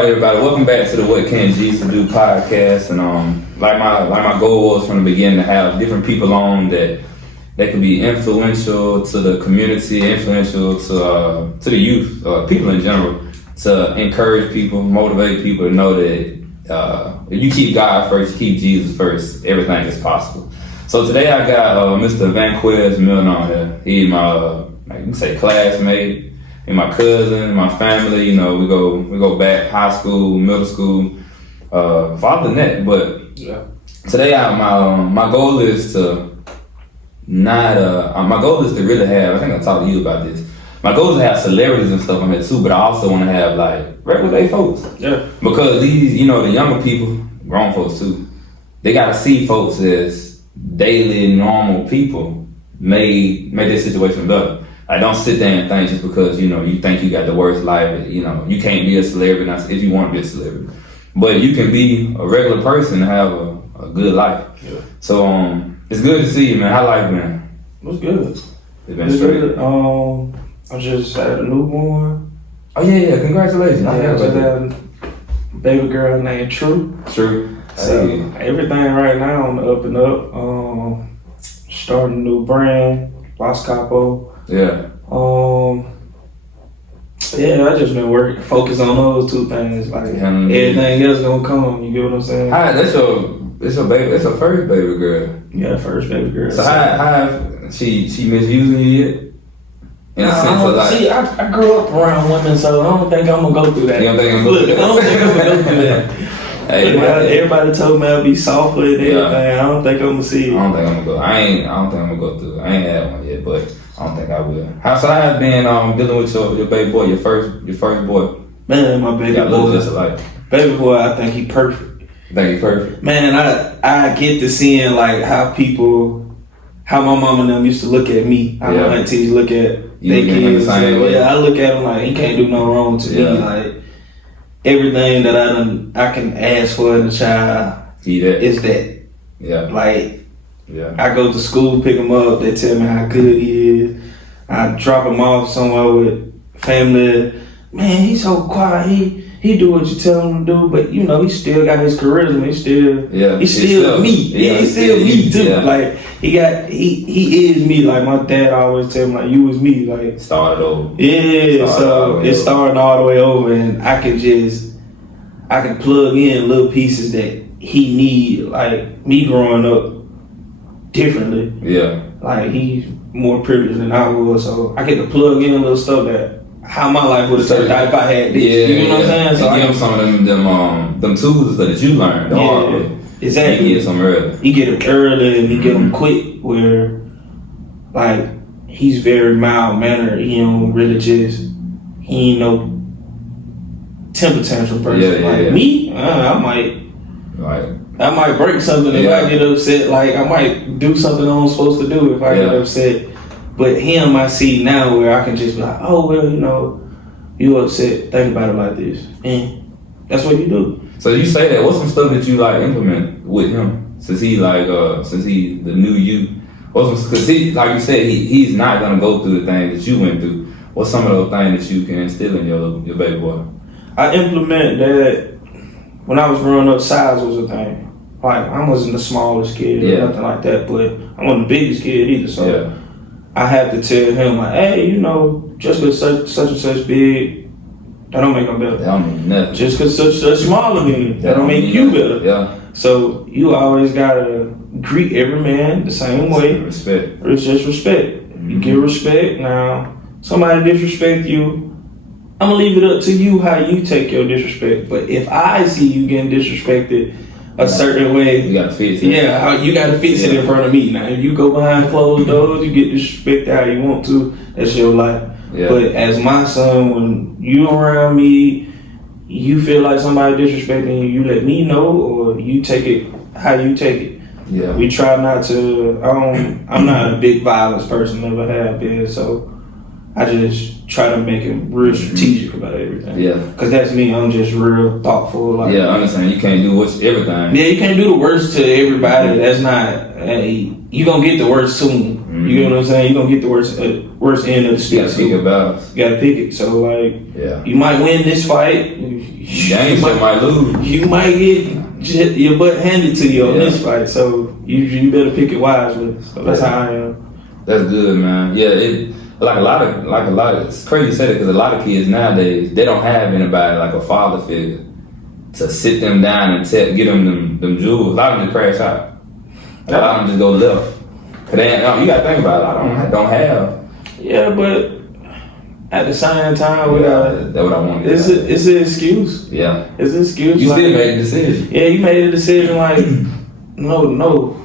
right, everybody. Welcome back to the What Can Jesus Do podcast. And like my goal was from the beginning to have different people on that could be influential to the community, influential to the youth, people in general, to encourage people, motivate people to know that if you keep God first, keep Jesus first, everything is possible. So today I got Mr. Vanquez Milner on here. He's my you can say classmate. And my cousin, my family, you know, we go back high school, middle school, farther than that. But today, my goal is to my goal is to really have. I think I talked to you about this. My goal is to have celebrities and stuff on here too, but I also want to have like regular day folks. Yeah. Because these, you know, the younger people, grown folks too, they gotta see folks as daily normal people made this situation better. Like, don't sit there and think just because, you know, you think you got the worst life, you know, you can't be a celebrity if you want to be a celebrity. But you can be a regular person and have a good life. Yeah. So it's good to see you, man. How life been? What's good? It's been straight. Good. I just had a newborn. Oh yeah, congratulations. I just had a baby girl named True. So everything right now on the up and up. Starting a new brand, Capo. Yeah. I just been focus on those two things. Like everything else gonna come. You get what I'm saying? That's your baby. It's your first baby girl. Yeah, first baby girl. So how she misusing you yet? In a sense of like, I grew up around women, so I don't think I'm gonna go through that. You don't think I'm gonna go through that? I don't think I'm gonna go through that. Hey, everybody told me I'd be soft with everything. I don't think I'm gonna see it. I don't think I'm gonna go. I don't think I'm gonna go through it. I ain't had one yet, but I don't think I will. So I have been dealing with your baby boy, your first boy. Man, my baby boy. Baby boy, I think he perfect. You think he perfect? Man, I get to seeing like how my mom and them used to look at me. How my aunties look at their kids. I look at him like he can't do no wrong to me. Like everything that I can ask for in a child is that. Yeah. Like. Yeah. I go to school, pick him up, they tell me how good he is. I drop him off somewhere with family. Man, he's so quiet. He do what you tell him to do, but you know, he still got his charisma. He's still me. He's still me too. Yeah. Like he is me. Like my dad always tell me, like you was me. Like started over. Yeah, it started all the way over, and I can plug in little pieces that he need. Like me growing up differently. Yeah. Like he's more privileged than I was, so I get to plug in little stuff that how my life would have turned out if I had this. Yeah, you know what I'm saying? So give him some of them tools that you learned the hard way. Exactly. You get some early. You get them early and you get them quick where like he's very mild mannered, he don't really just he ain't no temper tantrum person. Me, I might break something if I get upset. Like I might do something I'm supposed to do if I get upset. But him, I see now where I can just be like, oh well, you know, you upset. Think about it like this, and that's what you do. So you say that. What's some stuff that you like implement with him since he the new you? Because he, like you said, he's not gonna go through the things that you went through. What's some of those things that you can instill in your baby boy? I implement that. When I was growing up, size was a thing. Like, I wasn't the smallest kid or nothing like that, but I wasn't the biggest kid either. So I had to tell him, like, hey, you know, just because such and such big, that don't make them better. That don't mean nothing. Just because such smaller than that don't make you better. Yeah. So you always gotta greet every man the same way. Respect. It's just respect. Mm-hmm. You give respect. Now, somebody disrespect you, I'm gonna leave it up to you how you take your disrespect. But if I see you getting disrespected a certain way, you gotta fix it. Yeah, you gotta fix it in front of me. Now, if you go behind closed doors, you get disrespected how you want to. That's your life. Yeah. But as my son, when you around me, you feel like somebody disrespecting you, you let me know, or you take it how you take it. Yeah. We try not to. I'm not a big violence person, never have been. So I just try to make it real strategic about everything. Yeah. Because that's me. I'm just real thoughtful. Like, I understand. You can't do everything. Yeah, you can't do the worst to everybody. That's not, hey, you going to get the worst soon. Mm-hmm. You get what I'm saying? You're gonna get the worst end of the stick. You gotta pick your battles. You gotta pick it. So like, you might win this fight. You might lose. You might get your butt handed to you on this fight. So you better pick it wisely. So that's how I am. That's good, man. Yeah, like a lot of. It's crazy to say that because a lot of kids nowadays they don't have anybody like a father figure to sit them down and get them jewels. A lot of them just crash out. A lot of them just go left. Cause you gotta think about it. A lot of them don't have. Yeah, but at the same time, we gotta. That's what I want. It's an excuse. Yeah, it's an excuse. You still made a decision. Yeah, you made a decision. Like, no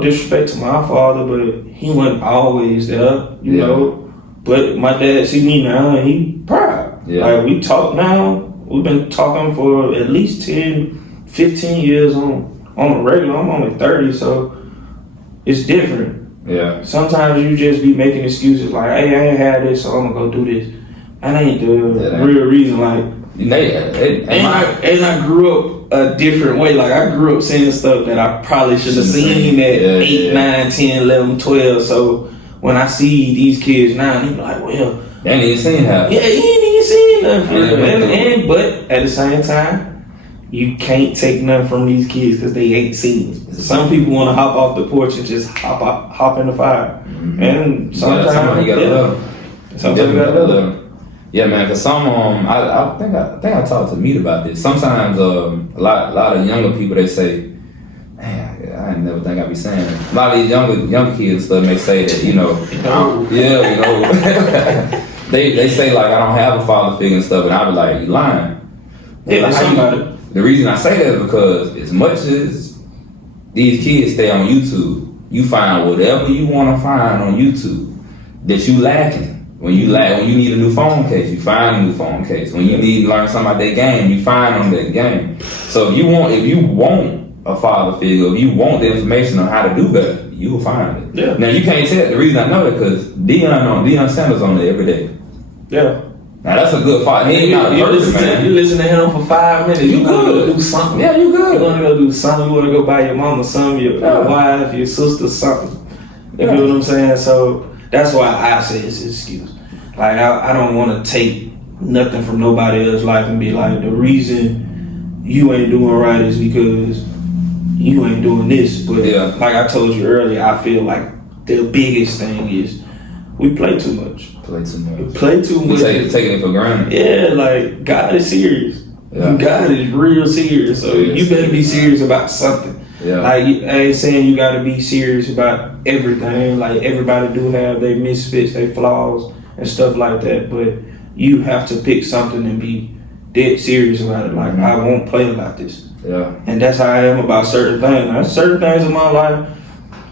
disrespect to my father, but he wasn't always there. You know. But my dad see me now, and he proud. Yeah. Like we talk now. We've been talking for at least 10, 15 years on a regular. I'm only 30, so it's different. Yeah. Sometimes you just be making excuses like, hey, I ain't had this, so I'm gonna go do this. And ain't the real reason. Like, and I grew up a different way. Like, I grew up seeing stuff that I probably should have seen at 8, 9, 10, 11, 12. So when I see these kids now, they be like, well, they ain't even seen half. Yeah, you ain't even seen nothing. But at the same time, you can't take nothing from these kids because they ain't seen it. Some people want to hop off the porch and just hop in the fire. Mm-hmm. And sometimes you gotta love them. Sometimes you gotta love them. Yeah, man. Cause some I think I talked to Meat about this. Sometimes a lot of younger people they say, man, I never think I'd be saying it. A lot of these younger kids stuff may say that they say like I don't have a father figure and stuff, and I be like, you lying. Yeah, the reason I say that is because as much as these kids stay on YouTube, you find whatever you want to find on YouTube that you lacking. When you need a new phone case, you find a new phone case. When you need to learn something about that game, you find on that game. So if you want a father figure, if you want the information on how to do better, you will find it. Yeah. Now you can't tell. The reason I know that because Deion Sanders on there every day. Yeah. Now that's a good fight. You listen to him for 5 minutes. You gonna go do something. Yeah, you good. You wanna go do something. You wanna go buy your mama something, your wife, your sister something. You know what I'm saying? So that's why I say it's an excuse. Like I don't want to take nothing from nobody else's life and be like the reason you ain't doing right is because you ain't doing this. But like I told you earlier, I feel like the biggest thing is we play too much. We taking it for granted. Yeah, like God is serious. Yeah. God is real serious. So you better be serious about something. Yeah. Like I ain't saying you gotta be serious about everything. Like everybody do have their misfits, their flaws and stuff like that. But you have to pick something and be dead serious about it. Like I won't play about this. Yeah. And that's how I am about certain things. Now, certain things in my life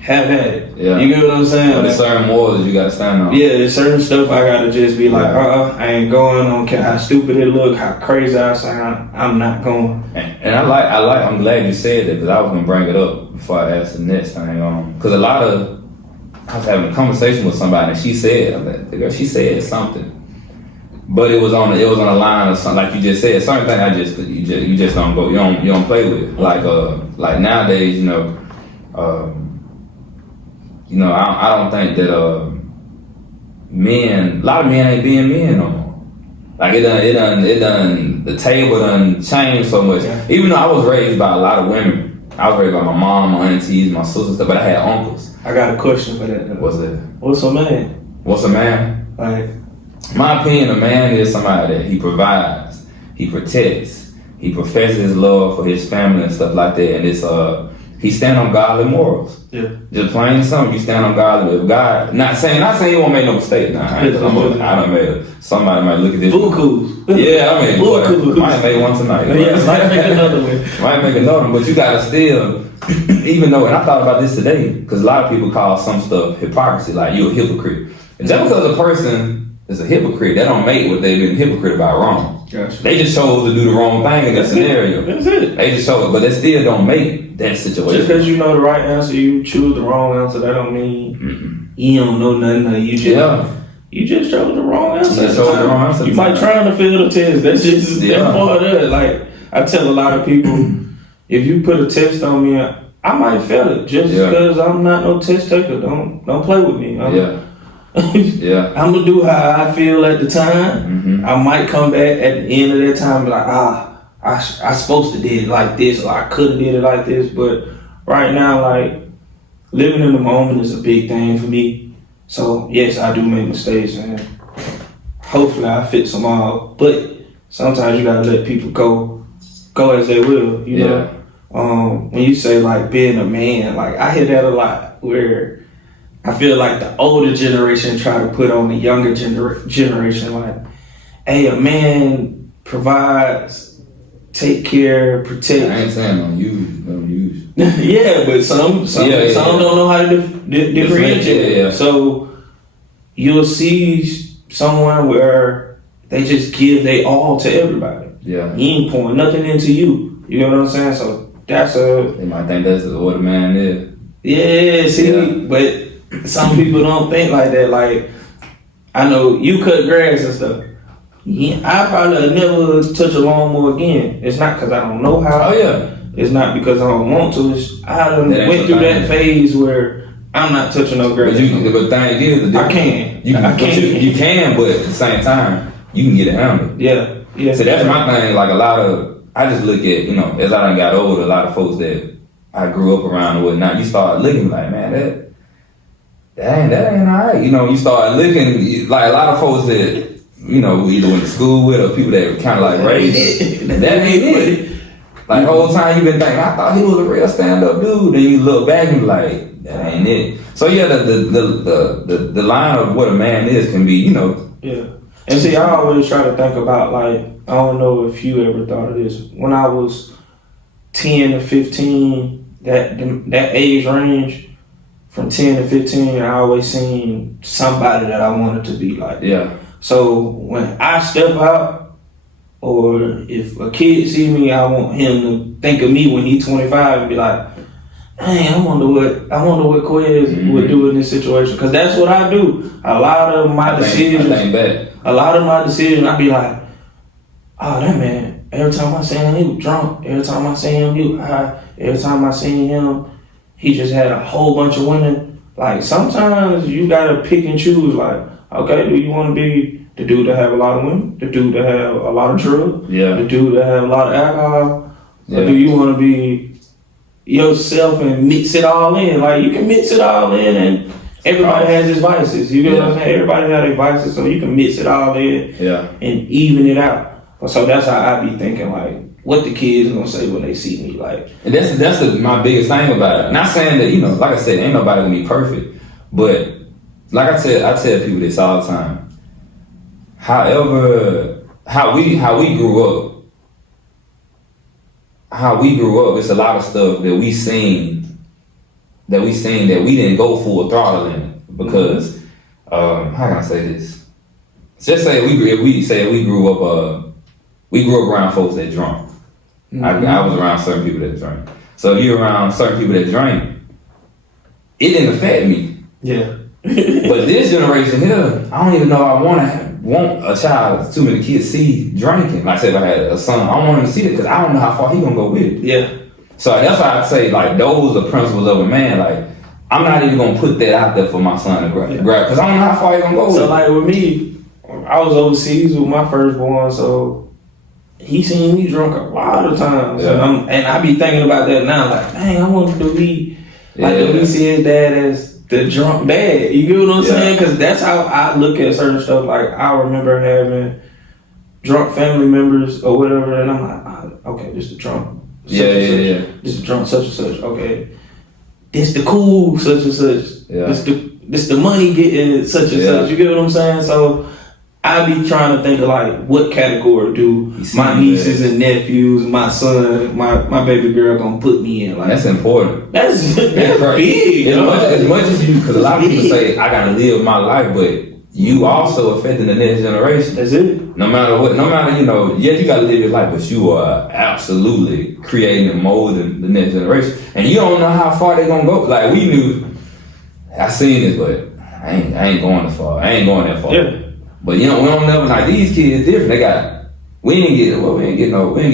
have had it. Yeah. You get what I'm saying? But there's certain morals you gotta stand on. Yeah, there's certain stuff I gotta just be like, I ain't going. I don't care how stupid it look, how crazy I sound. I'm not going. And I'm glad you said that because I was gonna bring it up before I asked the next thing. Because I was having a conversation with somebody and she said something, but it was on the line of something like you just said. Certain thing you just don't go. You don't play with. Like nowadays, I don't think that a lot of men ain't being men no more. Like it done the table done changed so much. Yeah. Even though I was raised by a lot of women, I was raised by my mom, my aunties, my sisters, but I had uncles. I got a question for that. What's that? What's a man? What's a man? Like, my opinion, a man is somebody that he provides, he protects, he professes his love for his family and stuff like that, and it's he stand on godly morals. Yeah. Just plain and simple, you stand on godly. If God, not saying you won't make no mistake. Nah, I done made it. Somebody might look at this. Boo-coos. Yeah, I mean, might make one tonight. Yeah, might make another one. Might make another one, but you gotta still, even though, and I thought about this today, because a lot of people call some stuff hypocrisy, like you a hypocrite. And just because a person is a hypocrite, that don't make what they've been a hypocrite about wrong. Gotcha. They just chose to do the wrong thing in that scenario. That's it. They just chose it, but they still don't make that situation. Just because you know the right answer, you choose the wrong answer, that don't mean you don't know nothing. You just chose the wrong answer. You might try to fail the test. That's just that's part of it. Like I tell a lot of people, if you put a test on me, I might fail it just because I'm not no test taker. Don't play with me. I'm gonna do how I feel at the time. I might come back at the end of that time and be like, I supposed to did it like this, or I could have did it like this. But right now, like, living in the moment is a big thing for me. So yes, I do make mistakes, and hopefully I fix them all. But sometimes you gotta let people go as they will. You know. When you say like being a man, like I hear that a lot, where I feel like the older generation try to put on the younger generation, like, hey, a man provides, take care, protect. I ain't saying don't use. Yeah, but some don't know how to differentiate. Yeah. So you'll see someone where they just give they all to everybody. Yeah. He ain't pouring nothing into you. You know what I'm saying? So they might think that's what a man is. Yeah, but some people don't think like that. Like, I know you cut grass and stuff. Yeah, I probably never touch a lawnmower again. It's not because I don't know how. Oh yeah. It's not because I don't want to. I went through that phase where I'm not touching no grass. But the thing is, I can. You can, but at the same time, you can get it handled. Yeah. So that's my thing. Like I just look at, as I done got older, a lot of folks that I grew up around and whatnot, you start looking like, man, that ain't alright. You start looking like a lot of folks that, we either went to school with or people that kind of like raised. That ain't it. Like the whole time you been thinking, I thought he was a real stand-up dude. Then you look back and be like, that ain't it. So yeah, the line of what a man is can be, Yeah. And see, I always try to think about, like, I don't know if you ever thought of this. When I was 10 to 15, that age range, from 10 to 15, I always seen somebody that I wanted to be like. Yeah. So when I step out, or if a kid see me, I want him to think of me when he's 25 and be like, hey, I wonder what Quiz would do in this situation. Because that's what I do. A lot of my decisions, I be like, oh, that man, every time I see him, he was drunk. Every time I see him, he was high. Every time I see him, he just had a whole bunch of women. Like, sometimes you gotta pick and choose. Like, okay, do you want to be the dude that have a lot of women? The dude that have a lot of drugs? Yeah. The dude that have a lot of alcohol? Yeah. Or do you want to be yourself and mix it all in? Like, you can mix it all in, and everybody has his vices. You get what I'm saying? Everybody has their vices, so you can mix it all in and even it out. So that's how I be thinking, like, what the kids gonna say when they see me, like. And that's my biggest thing about it. Not saying that, like I said, ain't nobody gonna be perfect, but like I tell people this all the time. However, how we grew up, it's a lot of stuff that we seen that we didn't go full throttle in because how can I say this? Just say we grew up around folks that drunk. I was around certain people that drank. So if you're around certain people that drank, it didn't affect me. Yeah. But this generation here, I don't even know I want a child, too many kids see drinking. Like I said, if I had a son, I don't want him to see it because I don't know how far he gonna go with it. Yeah. So that's why I'd say, like, those are principles of a man. Like, I'm not even gonna put that out there for my son to grab because I don't know how far he gonna go with it. So like with me, I was overseas with my firstborn, so he seen me drunk a lot of times. Yeah. And I be thinking about that now, like, dang, I wanted to be like we see his dad as the drunk dad. You get what I'm saying? Because that's how I look at certain stuff. Like, I remember having drunk family members or whatever, and I'm like, okay, this is the drunk. This is the drunk such and such. Okay, this the cool such and such. Yeah. This the money getting such and such. You get what I'm saying? So I be trying to think of, like, what category do my nieces and nephews, my son, my baby girl gonna put me in? Like, that's important. That's big. As much as you, because a lot of people say I gotta live my life, but you also affecting the next generation. That's it. No matter what, you gotta live your life, but you are absolutely creating and molding the next generation, and you don't know how far they gonna go. Like, we knew, I seen it, but I ain't going that far. I ain't going that far. Yeah. But we don't never, like, these kids different. We ain't get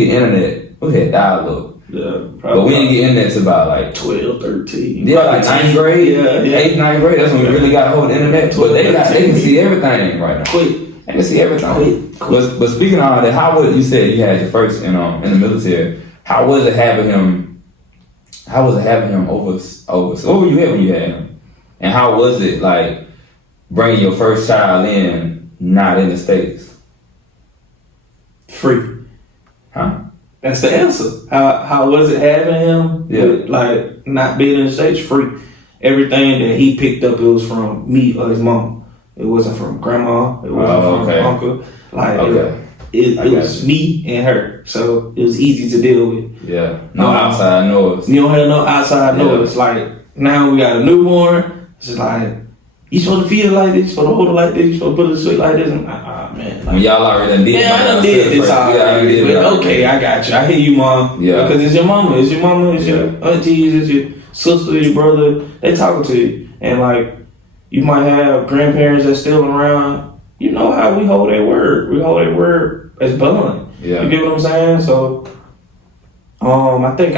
internet. We had dial-up. Yeah, but we didn't get in there to about like 12, 13. Yeah, like 9th grade. Yeah. 8th, 9th grade. That's when we really got a hold of the internet. But they can see everything right now. They can see everything. But speaking of all that, how was you said you had your first in the military? How was it having him? How was it having him over? So what were you at when you had him? And how was it like bringing your first child in, not in the States? Free. Huh? That's the answer. How was it having him? Yeah. With, like not being in the States? Free. Everything that he picked up, it was from me or his mom. It wasn't from grandma. It wasn't from uncle. Like it was me and her. So it was easy to deal with. Yeah. No outside noise. You don't have no outside noise. Like now we got a newborn. It's just like you supposed to feel like this, you supposed to hold it like this, you supposed to put it sweet like this. And man. Like, when y'all already did it. Yeah, I done did this already. Okay, I got you. I hear you, Mom. Yeah. Because it's your mama. It's your mama. It's your aunties. It's your sister, your brother. They talking to you. And like, you might have grandparents that's still around. You know how we hold their word. We hold their word as bond. Yeah. You get what I'm saying? So, I think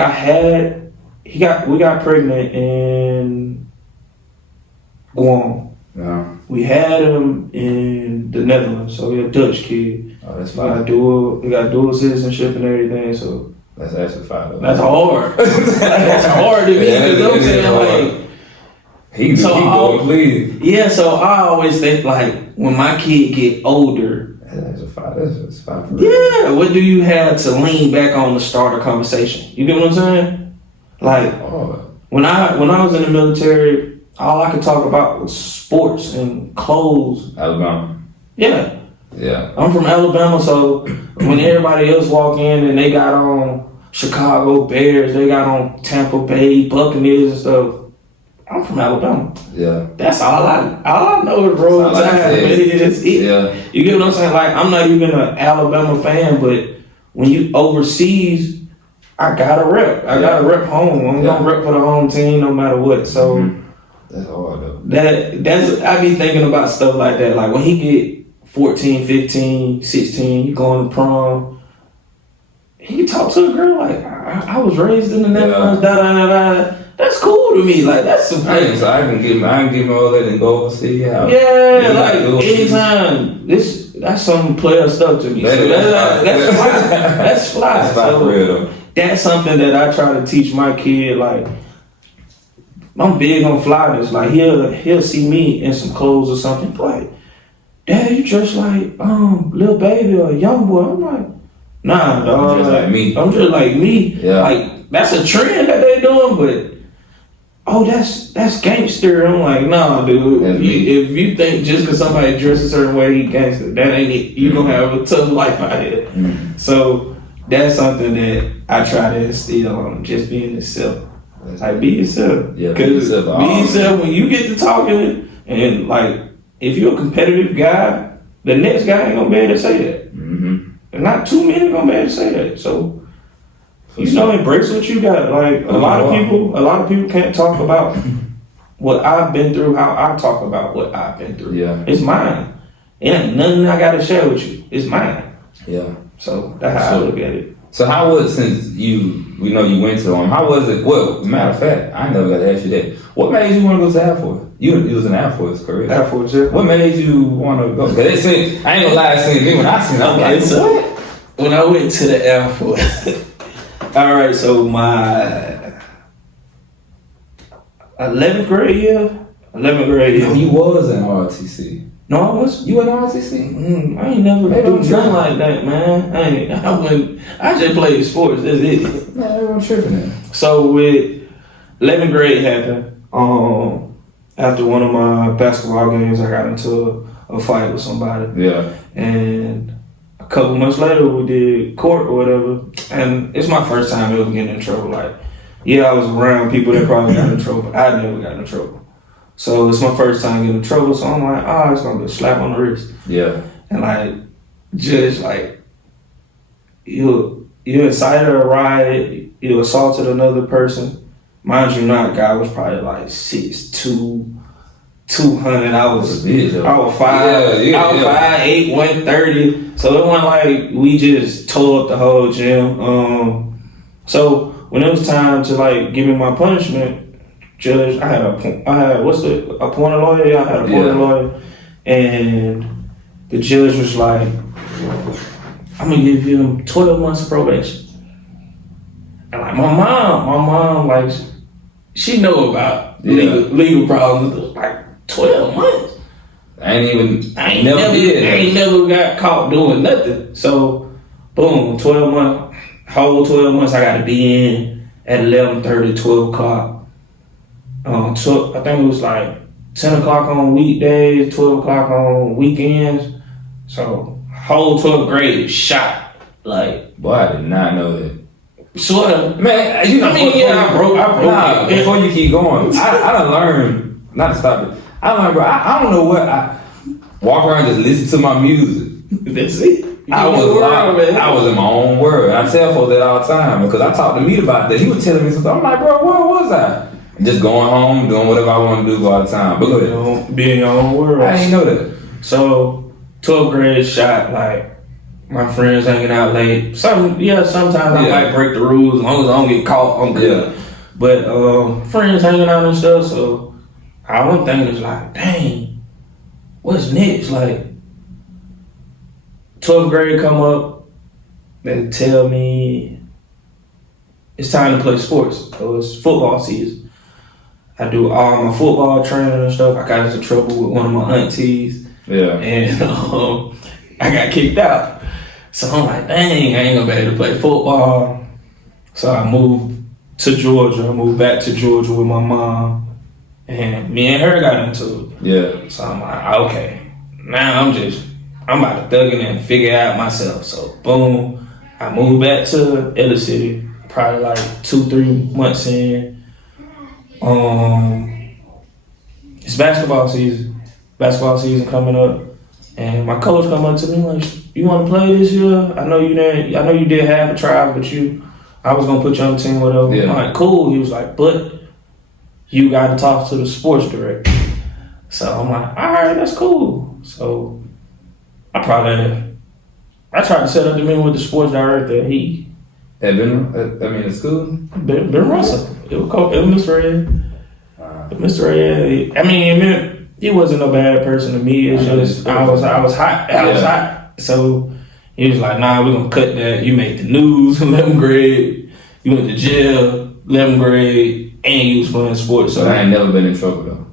we got pregnant in Guam. Yeah. We had him in the Netherlands, so we're a Dutch kid. Oh, that's fine. We got dual citizenship and everything, so that's actually fine. That's hard. That's hard to me. Please. Yeah, so I always think like when my kid get older. That's fine. Yeah, what do you have to lean back on to start a conversation? You get what I'm saying? Like when I was in the military. All I could talk about was sports and clothes. Alabama. Yeah. Yeah. I'm from Alabama, so when everybody else walk in and they got on Chicago Bears, they got on Tampa Bay Buccaneers and stuff, I'm from Alabama. Yeah. That's all I know is Roll Tide. Yeah. You get what I'm saying? Like, I'm not even an Alabama fan, but when you overseas, I gotta rep. I gotta rep home. I'm gonna rep for the home team no matter what. So that's hard though. That's I be thinking about stuff like that. Like when he get 14, 15, 16, he going to prom. He can talk to a girl like I was raised in the Netherlands. That's cool to me. Like that's some. So I can get my old lady and go see how. Yeah, like anytime. That's some player stuff to me. So that's fly. That's fly. That's fly for real. That's something that I try to teach my kid. Like. I'm big on flyness. Like he'll see me in some clothes or something. Like, Dad, you dress like little baby or a young boy. I'm like, nah, dog. I'm just like me. I'm just like me. Yeah. Like that's a trend that they doing, but that's gangster. I'm like, nah, dude. If you think just because somebody dresses a certain way, he gangster, that ain't it. You gonna have a tough life out here. So that's something that I try to instill on him, just being yourself. Like be yourself. Yeah, be yourself when you get to talking and like if you're a competitive guy, the next guy ain't gonna be able to say that. And not too many gonna be able to say that. So embrace what you got. Like a lot of people can't talk about what I've been through, how I talk about what I've been through. Yeah. It's mine. It ain't nothing I gotta share with you. It's mine. Yeah. So that's how I look at it. So how was it since we know you went to them? How was it? Well, matter of fact, I never got to ask you that. What made you want to go to Air Force? You was in Air Force, correct? Air Force, yeah. What made you want to go? Cause I ain't gonna lie, it seemed me when I seen it. I'm like, so what? When I went to the Air Force, all right. So my 11th grade year. No, you was in ROTC. No, I was. You in ROTC? I ain't never do nothing like that, man. I just played sports. That's it. No, I'm tripping then. So with 11th grade happened. After one of my basketball games, I got into a fight with somebody. Yeah. And a couple months later, we did court or whatever. And it's my first time ever getting in trouble. Like, I was around people that probably got in trouble, but I never got in trouble. So it's my first time getting in trouble, so I'm like, it's gonna be a slap on the wrist. Yeah. And like, just like, you incited a riot, you assaulted another person. Mind you not, guy was probably like 6'2", 200. I was 5'8", 130. So it wasn't like we just tore up the whole gym. So when it was time to like give me my punishment, judge, I had appointed lawyer. Yeah, I had appointed lawyer, and the judge was like, I'm gonna give him 12 months of probation. And like my mom, like she know about legal problems. Like 12 months. I ain't never got caught doing nothing. So, boom, 12 months, whole 12 months I got to be in at 11:30, 12 o'clock. I think it was like 10 o'clock on weekdays, 12 o'clock on weekends. So, whole 12th grade shot. Like, boy, I did not know that. Sort of. Man, you know, I broke it. Before you keep going, I done learned, not to stop it, I learned, bro, I don't know what, I walk around and just listen to my music. That's it. I was in my own world. I tell folks that all the time because I talked to Meat about that. He was telling me something. I'm like, bro, where was I? Just going home, doing whatever I want to do all the time. But go ahead. Be in your own world. I didn't know that. So, 12th grade shot, like, my friends hanging out late. Sometimes I might break the rules as long as I don't get caught. I'm good. Yeah. But friends hanging out and stuff. So, one thing is like, dang. What's next? Like, 12th grade come up, they tell me it's time to play sports. So it's football season. I do all my football training and stuff. I got into trouble with one of my aunties. Yeah. And I got kicked out. So I'm like, dang, I ain't gonna be able to play football. So I moved to Georgia. I moved back to Georgia with my mom. And me and her got into it. Yeah. So I'm like, okay. Now I'm about to thug it and figure it out myself. So boom, I moved back to Ellis City, probably like 2-3 months in. It's basketball season. Basketball season coming up. And my coach come up to me like, you wanna play this year? I know you did have a trial, but I was gonna put you on the team, whatever. Yeah. I'm like, cool. He was like, but you got to talk to the sports director. So I'm like, all right, that's cool. So I tried to set up the meeting with the sports director. He had been, at school? Ben Russell. It was Mr. Ed. Mr. Ed, he wasn't a bad person to me. It's just, I was hot. I was hot. So he was like, nah, we're going to cut that. You made the news, 11th grade. You went to jail, 11th grade. And you was playing sports. So I ain't never been in trouble though.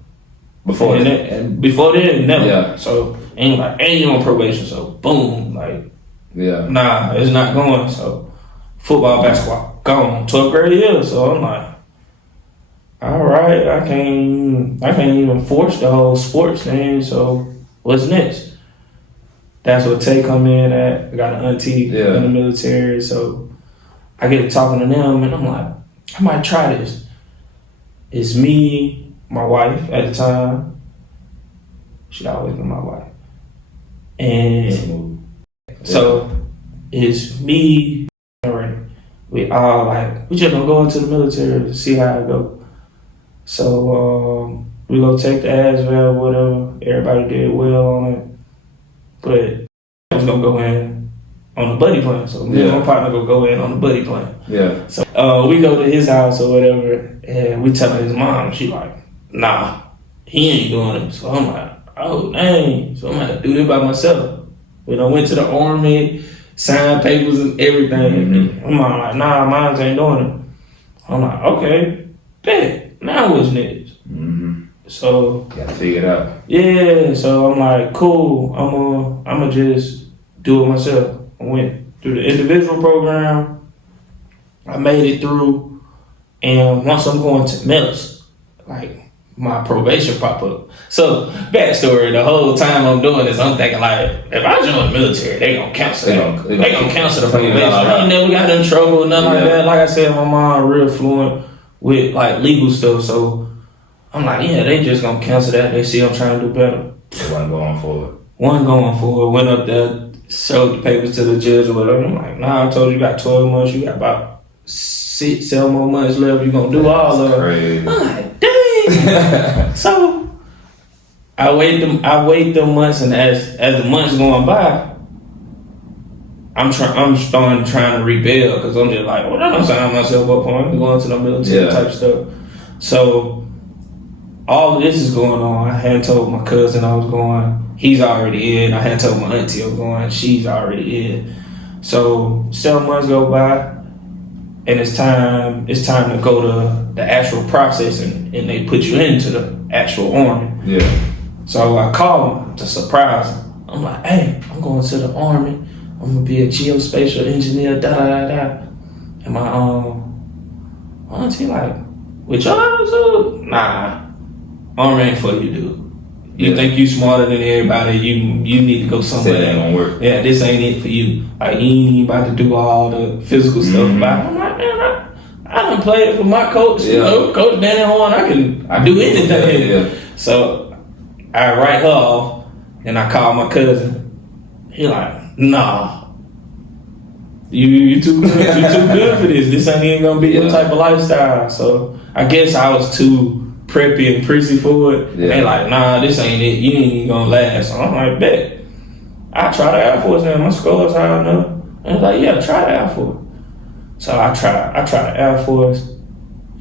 Before then, never. Yeah. So and you on probation. So boom, like nah, it's not going. So football, basketball, gone. 12th grade year. So I'm like, all right, I can't even force the whole sports thing. So what's next? That's what Tay come in at. I got an auntie in the military, so I get to talking to them, and I'm like, I might try this. It's me, my wife at the time. She'd always been my wife. And so it's me. We all like, we just gonna go into the military to see how it go. So we gonna take the ASVAB, whatever. Everybody did well on it. But I was gonna go in on the buddy plan. So me and my partner gonna go in on the buddy plan. Yeah. So we go to his house or whatever, and we tell his mom. She like, nah, he ain't doing it. So I'm like, oh dang. So I'm gonna do this by myself. We done went to the army, signed papers and everything. Mm-hmm. My mom like, nah, mine ain't doing it. I'm like, okay, bet. Now what's next? Mm-hmm. So gotta figure it out. Yeah. So I'm like, cool. I'm gonna just do it myself. I went through the individual program. I made it through, and once I'm going to MELS, like my probation pop up. So backstory: the whole time I'm doing this, I'm thinking like, if I join the military, they gonna cancel it. They gonna cancel the probation. I ain't never got in trouble, nothing like that. Like I said, my mom real fluent with like legal stuff, so I'm like, yeah, they just gonna cancel that. They see I'm trying to do better. One going forward. Went up there, showed the papers to the judge or whatever. I'm like, nah, I told you got 12 months. You got about 6-7 more months left. You gonna do all of it. I'm like, dang. So I wait them months, and as the months going by, I'm starting trying to rebel because I'm just like, well, I don't sign myself up for. I'm going to the military type stuff. So all of this is going on. I hadn't told my cousin I was going. He's already in. I hadn't told my auntie I was going. She's already in. So 7 months go by, and it's time to go to the actual process, and they put you into the actual army. Yeah. So I call him to surprise him. I'm like, hey, I'm going to the army. I'm gonna be a geospatial engineer, da da da da. And my auntie like, with y'all? Nah, army ain't for you, dude. You think you smarter than everybody? You need to go somewhere. That ain't gonna work. Yeah, this ain't it for you. Like you ain't about to do all the physical stuff. I'm like, man, I done played for my coach. You know, Coach Danny Horn. I can do anything. Yeah. So I write her off, and I call my cousin. He like, nah, you too good. You too good for this. This ain't even gonna be your type of lifestyle. So I guess I was too preppy and prissy for it. Yeah. And like, nah, this ain't it. You ain't even gonna last. So I'm like, bet. I try the Air Force, and my score is high enough. And like, yeah, try the Air Force. So I try the Air Force,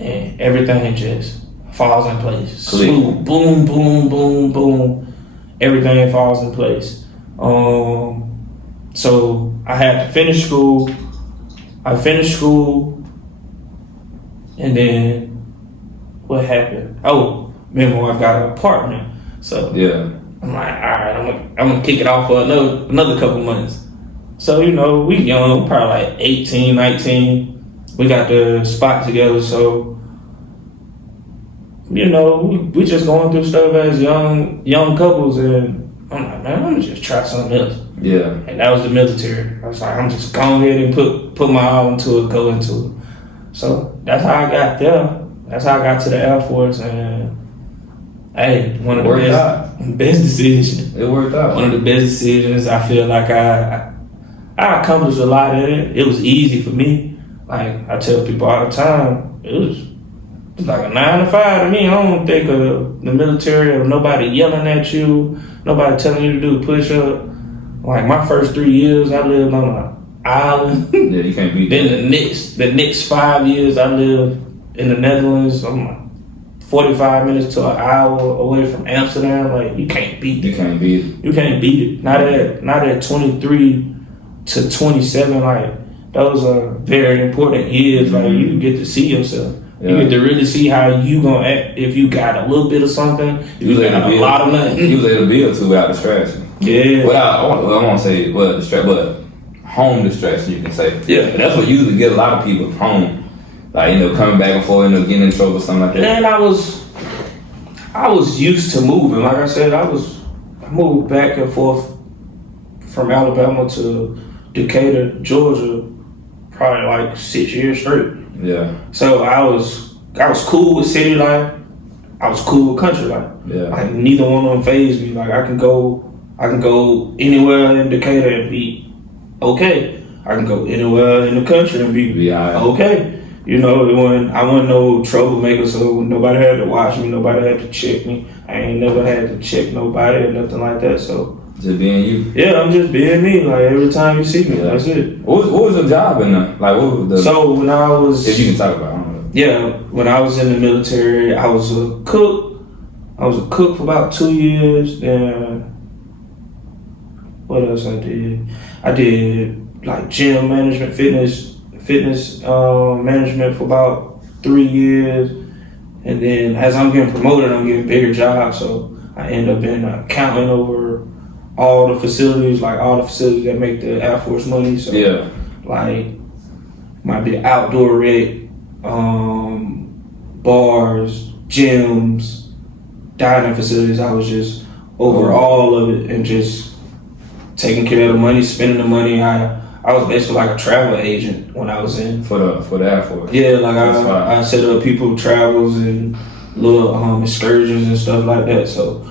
and everything just falls in place. Boom, boom, boom, boom, boom. Everything falls in place. So I had to finish school. I finished school, and then what happened? Oh, me and my wife got an apartment. So yeah, I'm like, all right, I'm gonna kick it off for another couple months. So you know, we young, probably like 18, 19. We got the spot together, so you know, we just going through stuff as young couples, and I'm like, man, I'm gonna just try something else. Yeah. And that was the military. I was like, I'm just going ahead and put my all into it, go into it. So that's how I got there. That's how I got to the Air Force, and hey, one of the best decisions. It worked out. One of the best decisions. I feel like I accomplished a lot in it. It was easy for me. Like I tell people all the time, it was like a 9 to 5 to me. I don't think of the military or nobody yelling at you, nobody telling you to do a push-up. Like my first 3 years, I lived on an island. Yeah, you can't beat that. Then the next 5 years, I lived in the Netherlands. I'm like 45 minutes to an hour away from Amsterdam. Like you can't beat it. You can't beat it. You can't beat it. Not at 23 to 27. Like those are very important years. Like you get to see yourself. Yeah. You get to really see how you gonna act if you got a little bit of something. If you got a lot of nothing. You was able to build too without distraction. Yeah. I won't say but home distraction, you can say. Yeah. That's what usually get a lot of people home. Like, you know, coming back and forth, getting in trouble, something like that. And I was used to moving. Like I said, I moved back and forth from Alabama to Decatur, Georgia, probably like 6 years straight. Yeah. So I was cool with city life. I was cool with country life. Yeah. Like neither one of them fazed me. Like I can go anywhere in Decatur and be okay. I can go anywhere in the country and be okay. You know, I wasn't no troublemaker, so nobody had to watch me, nobody had to check me. I ain't never had to check nobody or nothing like that. So just being you. Yeah, I'm just being me. Like every time you see me, that's it. What was your job in there? Like what was the? So when I was, if you can talk about, I don't know. Yeah, when I was in the military, I was a cook. I was a cook for about 2 years. Then what else I did? I did like gym management, fitness management for about 3 years, and then as I'm getting promoted, I'm getting bigger jobs. So I end up being an accountant over all the facilities that make the Air Force money. So yeah, like might be outdoor rec, bars, gyms, dining facilities. I was just over all of it and just taking care of the money, spending the money. I was basically like a travel agent when I was in for the Air Force. Yeah, like I set up people travels and little excursions and stuff like that. So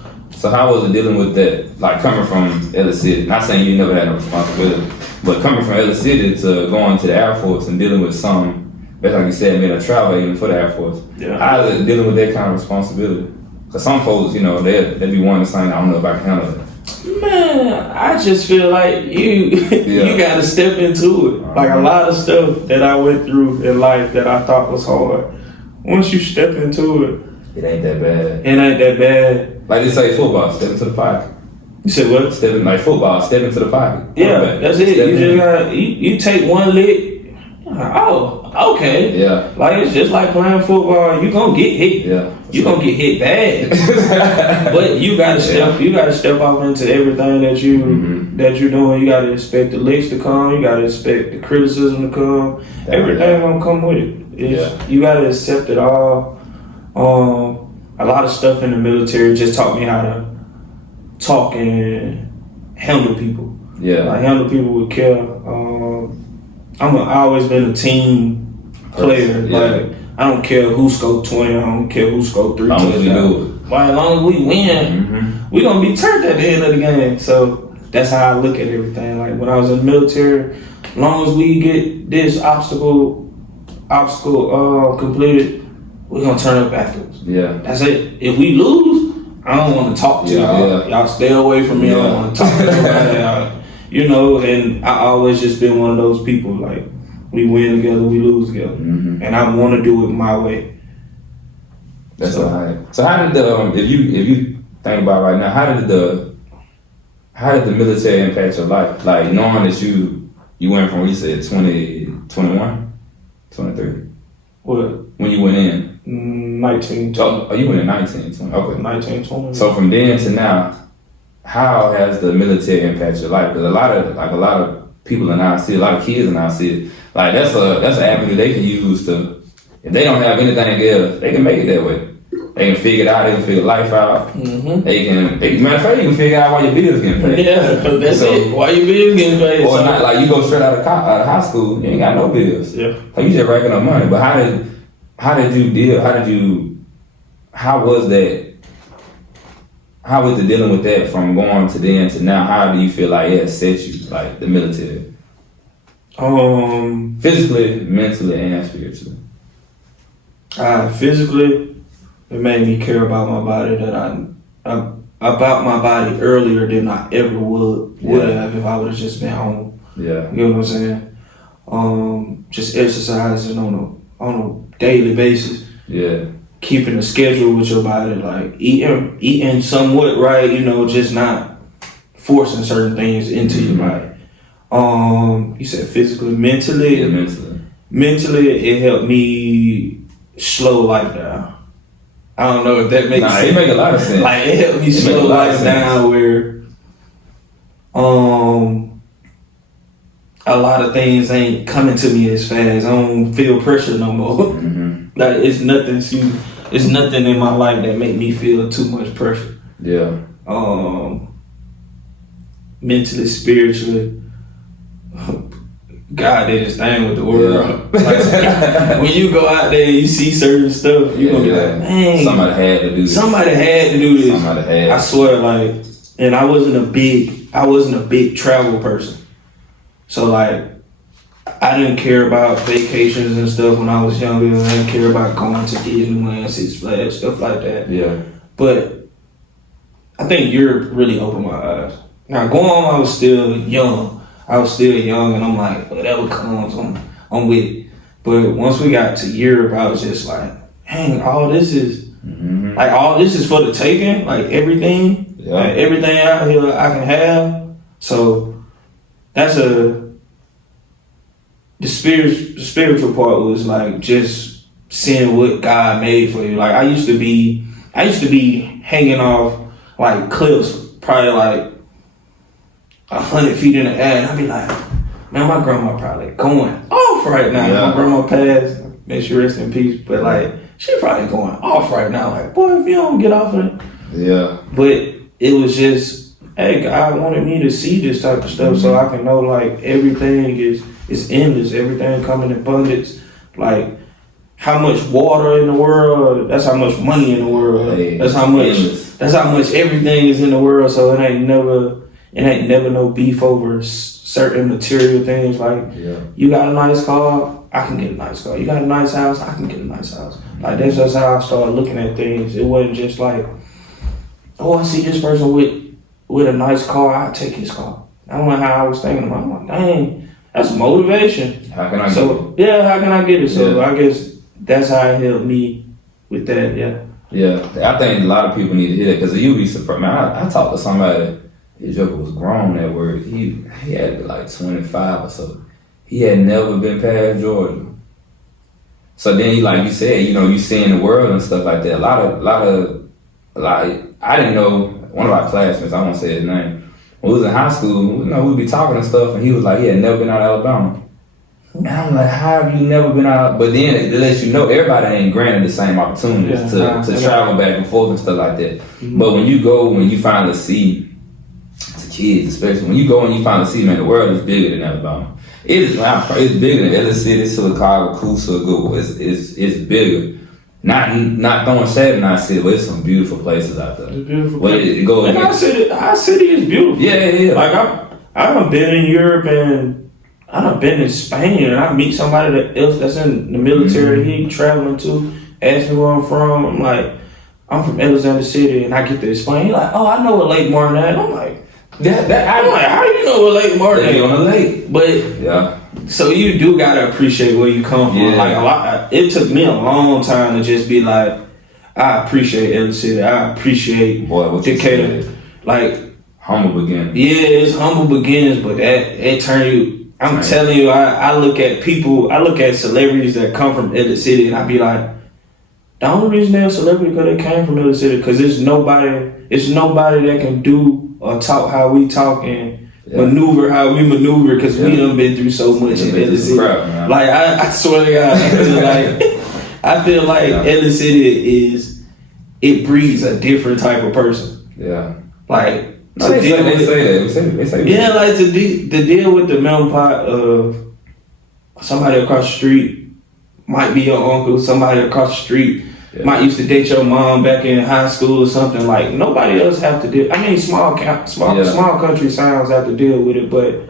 how was it dealing with that? Like coming from Ellis City, not saying you never had no responsibility, but coming from Ellis City to going to the Air Force and dealing with that's like you said, being a travel agent for the Air Force. Yeah. How is it dealing with that kind of responsibility? Because some folks, you know, they'd be wanting to say, I don't know if I can handle it. Man, I just feel like you gotta step into it. Like a lot of stuff that I went through in life that I thought was hard. Once you step into it, it ain't that bad. It ain't that bad. Like they say football, step into the pocket. You said what? Step into the pocket. Yeah, that's it. You just gotta you take one lick. Oh, okay. Yeah. Like it's just like playing football. You gonna get hit. Yeah. You gonna get hit bad. But you gotta step off into everything that you're doing. You gotta expect the licks to come. You gotta expect the criticism to come. Everything gonna come with it. You gotta accept it all. A lot of stuff in the military just taught me how to talk and handle people. Yeah. Like handle people with care. I always been a team player. Yeah. Like I don't care who scored 20. I don't care who scored 3 touchdowns. As long as we win, we gonna be turned at the end of the game. So that's how I look at everything. Like when I was in the military, as long as we get this obstacle completed, we're gonna turn up afterwards. Yeah. That's it. If we lose, I don't want to talk to y'all. Yeah. Y'all stay away from me. I don't want to talk to nobody. You know, and I always just been one of those people. Like we win together, we lose together, and I want to do it my way. That's all right. So how did the if you think about it right now, how did the military impact your life? Like knowing that you went from, you said 20, 21, 23? What? When you went in? 19, 20. Oh, you went in 19, 20. Okay. 19, 20. So from then to now, how has the military impacted your life? Because a lot of people in our city, a lot of kids in our city, like that's an avenue they can use to, if they don't have anything else, they can make it that way. They can figure it out. They can figure life out. They can. Matter of fact, you can figure out why your bills getting paid. Yeah, that's it. Why your bills getting paid? Or not like you go straight out of high school, you ain't got no bills. Yeah. Like you just racking up money. But how was it dealing with that from going to then to now? How do you feel like it set you, like the military? Physically, mentally, and spiritually. Physically, it made me care about my body about my body earlier than I ever would have if I would have just been home. Yeah. You know what I'm saying? Just exercising on a daily basis. Yeah. Keeping a schedule with your body, like eating somewhat right, you know, just not forcing certain things into your body. You said physically, mentally. Yeah, mentally, it helped me slow life down. I don't know if that makes sense. It make a lot of sense. Like it helped me slow life down where a lot of things ain't coming to me as fast. I don't feel pressure no more. Like it's nothing in my life that make me feel too much pressure. Yeah. Mentally, spiritually, God did his thing with the world. Yeah. Like, when you go out there and you see certain stuff, you're gonna be like, man, somebody had to do this. I swear, like, and I wasn't a big travel person. So like I didn't care about vacations and stuff when I was younger. I didn't care about going to Disneyland, Six Flags, stuff like that. Yeah. But I think Europe really opened my eyes. Now Guam, I was still young, and I'm like, whatever comes, I'm with it. But once we got to Europe, I was just like, dang, all this is for the taking. Like everything, like everything out here I can have. So that's the spiritual part was like just seeing what God made for you. Like I used to be hanging off like cliffs, probably like 100 feet in the air, and I'd be like, man, my grandma probably going off right now. Yeah. My grandma passed, may she rest in peace, but like she probably going off right now. Like, boy, if you don't get off of it. Yeah. But it was just, hey, God wanted me to see this type of stuff so I can know like everything is endless, everything come in abundance. Like how much water in the world, that's how much money in the world. Hey, that's how much everything is in the world. So it ain't never no beef over certain material things. Like you got a nice car, I can get a nice car. You got a nice house, I can get a nice house. Like that's just how I started looking at things. It wasn't just like, oh, I see this person with with a nice car, I'll take his car. I don't know how I was thinking about it. I'm like, dang, that's motivation. How can I get it? Yeah, how can I get it? So I guess that's how it helped me with that, yeah. Yeah, I think a lot of people need to hear that because you'll be surprised. Man, I talked to somebody, his joker was grown that word. He had to be like 25 or so. He had never been past Georgia. So then, like you said, you seeing the world and stuff like that. A lot of, I didn't know, one of our classmates, I won't say his name, when we was in high school, we'd be talking and stuff, and he was like, he had never been out of Alabama. And I'm like, how have you never been out? But then it lets you know everybody ain't granted the same opportunities to travel back and forth and stuff like that. Mm-hmm. But when you finally see, to kids especially, when you go and you finally see, man, the world is bigger than Alabama. It's bigger than other cities, Chicago, Coosa, Google. It's bigger. Not throwing shade in our city, but it's some beautiful places out there. It's beautiful. And our city is beautiful. Yeah. Like I done been in Europe and I done been in Spain and I meet somebody else that's in the military. He traveling too. Ask me where I'm from. I'm like, I'm from Alexander City, and I get to explain. He's like, oh, I know what Lake Martin is. I'm like, how do you know what Lake Martin is? On the lake. But yeah. So you do gotta appreciate where you come from. Yeah. Like it took me a long time to just be like, I appreciate Ellis City. I appreciate Decatur. Like humble beginnings. Yeah, it's humble beginnings, but that turn you. I'm telling you, I look at people, I look at celebrities that come from Ellis City, and I be like, the only reason they're a celebrity because they came from Ellis City, because it's nobody that can do or talk how we talk and maneuver how we maneuver, because we done been through so much in Ellis City. Like I swear to God, I feel like Ellis City it breeds a different type of person. Yeah. Like. They say yeah, like to deal with the melting pot of somebody across the street might be your uncle, somebody across the street might used to date your mom back in high school or something. Like nobody else have to deal. I mean, small country towns have to deal with it, but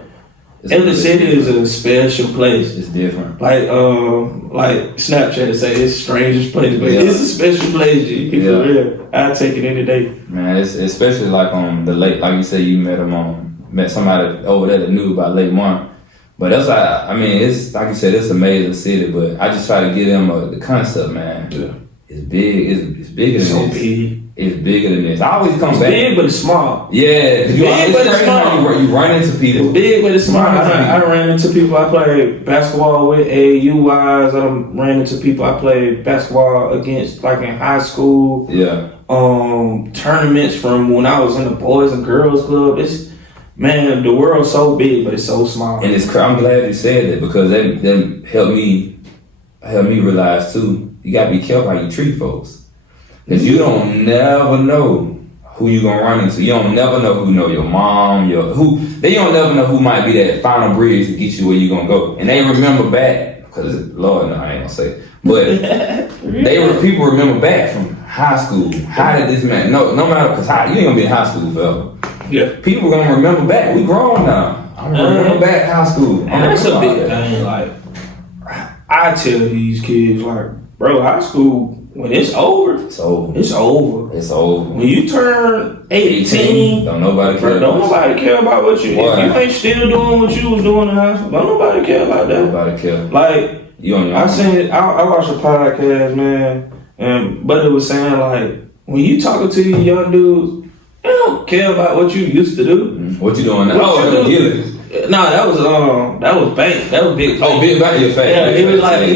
Ellis City is a special place. It's different. Like Snapchat say it's the strangest place, but it's a special place. G. For real, I take it any day. Man, it's especially like on the lake. Like you said, you met somebody over there that knew about Lake Martin. But that's it's like you said, it's an amazing city. But I just try to give them the concept, man. Yeah. It's big. It's bigger than this. Big. It's bigger than this. I always come back. It's big, but it's small. Yeah, it's big, but it's small. You run into people. It's big, but it's small. I ran into people I played basketball with, AAU-wise. I ran into people I played basketball against, like in high school. Yeah. Tournaments from when I was in the Boys and Girls Club. Man, the world's so big, but it's so small. And I'm glad you said that, because that helped me realize too. You gotta be careful how you treat folks, because you don't never know who you gonna run into. You don't never know who know your mom, you don't never know who might be that final bridge to get you where you gonna go. And they remember back, because Lord, no, I ain't gonna say it, but people remember back from high school. How did this man? No matter, because you ain't gonna be in high school forever. Yeah, people gonna remember back. We grown now. I'm gonna remember back high school. And that's a big thing. Like I tell these kids, like, bro, high school, when it's over, it's over. It's over. It's over. When you turn 18, don't nobody care. Don't nobody care about what you. If you ain't still doing what you was doing in high school, don't nobody care about that. Nobody care. Like you on your I watched a podcast, man, and Buddy was saying, like, when you talking to these young dudes, they don't care about what you used to do. What you doing now? No, that was Bank. That was Big. Oh, Big Bank, your face. Yeah, he was like,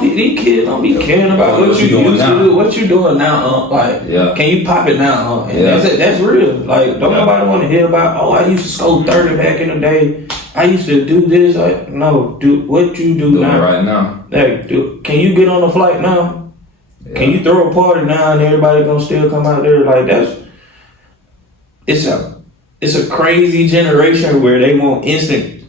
these kids don't be caring about what you used to do. What you doing now? Like, can you pop it now? And that's real. Like, don't nobody want to hear about. Oh, I used to score 30 back in the day. I used to do this. Like, no, do what you do now. Right now. Like, can you get on a flight now? Yeah. Can you throw a party now and everybody gonna still come out there? Like, it's a crazy generation where they want instant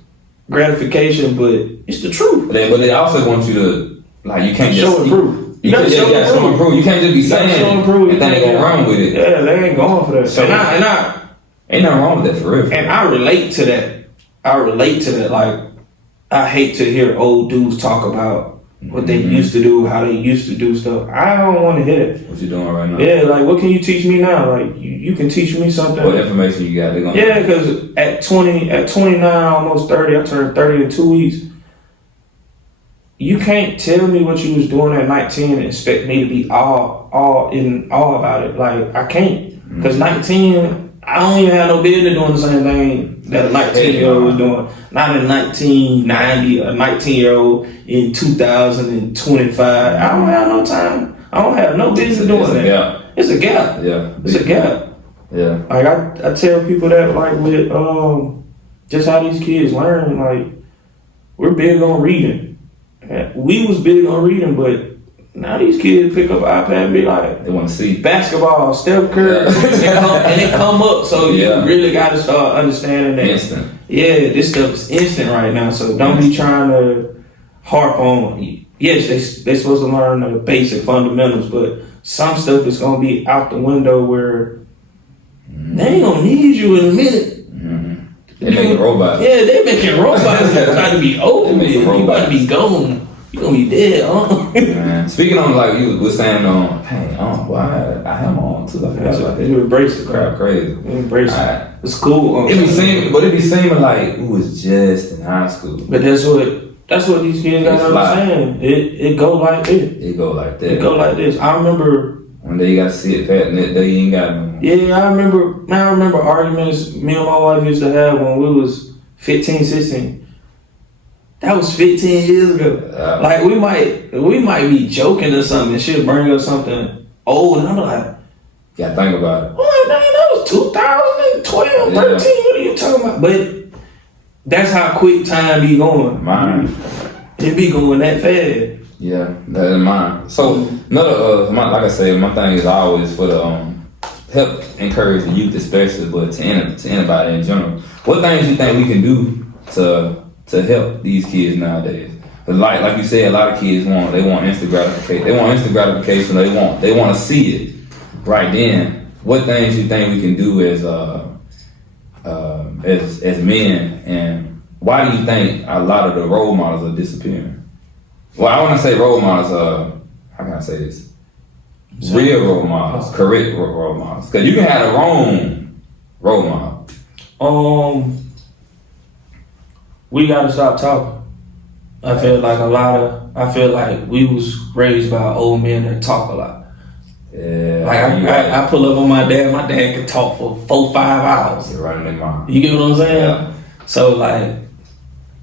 gratification, but it's the truth. But they also want you to, like, you can't show and prove. You gotta show and prove. You can't just be saying show and prove. And then they gonna run with it. Yeah, they ain't going for that. So ain't nothing wrong with that, for real. And I relate to that. Like, I hate to hear old dudes talk about what they used to do, how they used to do stuff. I don't want to hear it. What you doing right now? Yeah, like what can you teach me now? Like you can teach me something. What information you got? Yeah, because at 29, almost 30, I turned 30 in 2 weeks. You can't tell me what you was doing at 19 and expect me to be all about it. Like I can't, because 19, I don't even have no business doing the same thing that a 19-year-old was doing. Not in 1990, a 19-year-old in 2025. I don't have no time. I don't have no business doing that. Gap. It's a gap. Yeah, it's a gap. Yeah. Like I tell people that, like with just how these kids learn. Like we're big on reading. We was big on reading, but now these kids pick up iPad and be like, they want to see basketball, Steph Curry, and it come up. So you really got to start understanding that. Instant. Yeah, this stuff is instant right now. So don't be trying to harp on. Yes, they supposed to learn the basic fundamentals, but some stuff is gonna be out the window where they ain't gonna need you in a minute. They making robots. Yeah, they making robots that try to be over with. You about to be gone. You gonna be dead, huh? Man. Speaking on like you was saying why I have on too. I forgot about that. You embrace it, crap, crazy. You embrace it. It's cool. It be seeming like it was just in high school. But that's what these kids gotta understand. It go like this. It go like that. It go like this. I remember. One day you gotta see it fat, and that day you ain't got no. Yeah, I remember arguments me and my wife used to have when we was 15, 16. That was 15 years ago. Like we might be joking or something, and she'll bring up something old, and I'm like, you gotta think about it. Oh, man, that was 2012, 13. What are you talking about? But that's how quick time be going. Mine. It be going that fast. Yeah, that is mine. So another, like I said, my thing is always for the help encourage the youth, especially, but to anybody in general. What things you think we can do to help these kids nowadays? Like you said, a lot of kids want instant gratification. They want instant gratification. They want to see it right then. What things you think we can do as men, and why do you think a lot of the role models are disappearing? Well, I want to say role models. How can I say this? Real role models, correct role models. Because you can have the wrong role model. We gotta stop talking. I feel like we was raised by old men that talk a lot. Yeah. Like I pull up on my dad. My dad can talk for 4-5 hours. You're running in mine. You get what I'm saying? Yeah. So like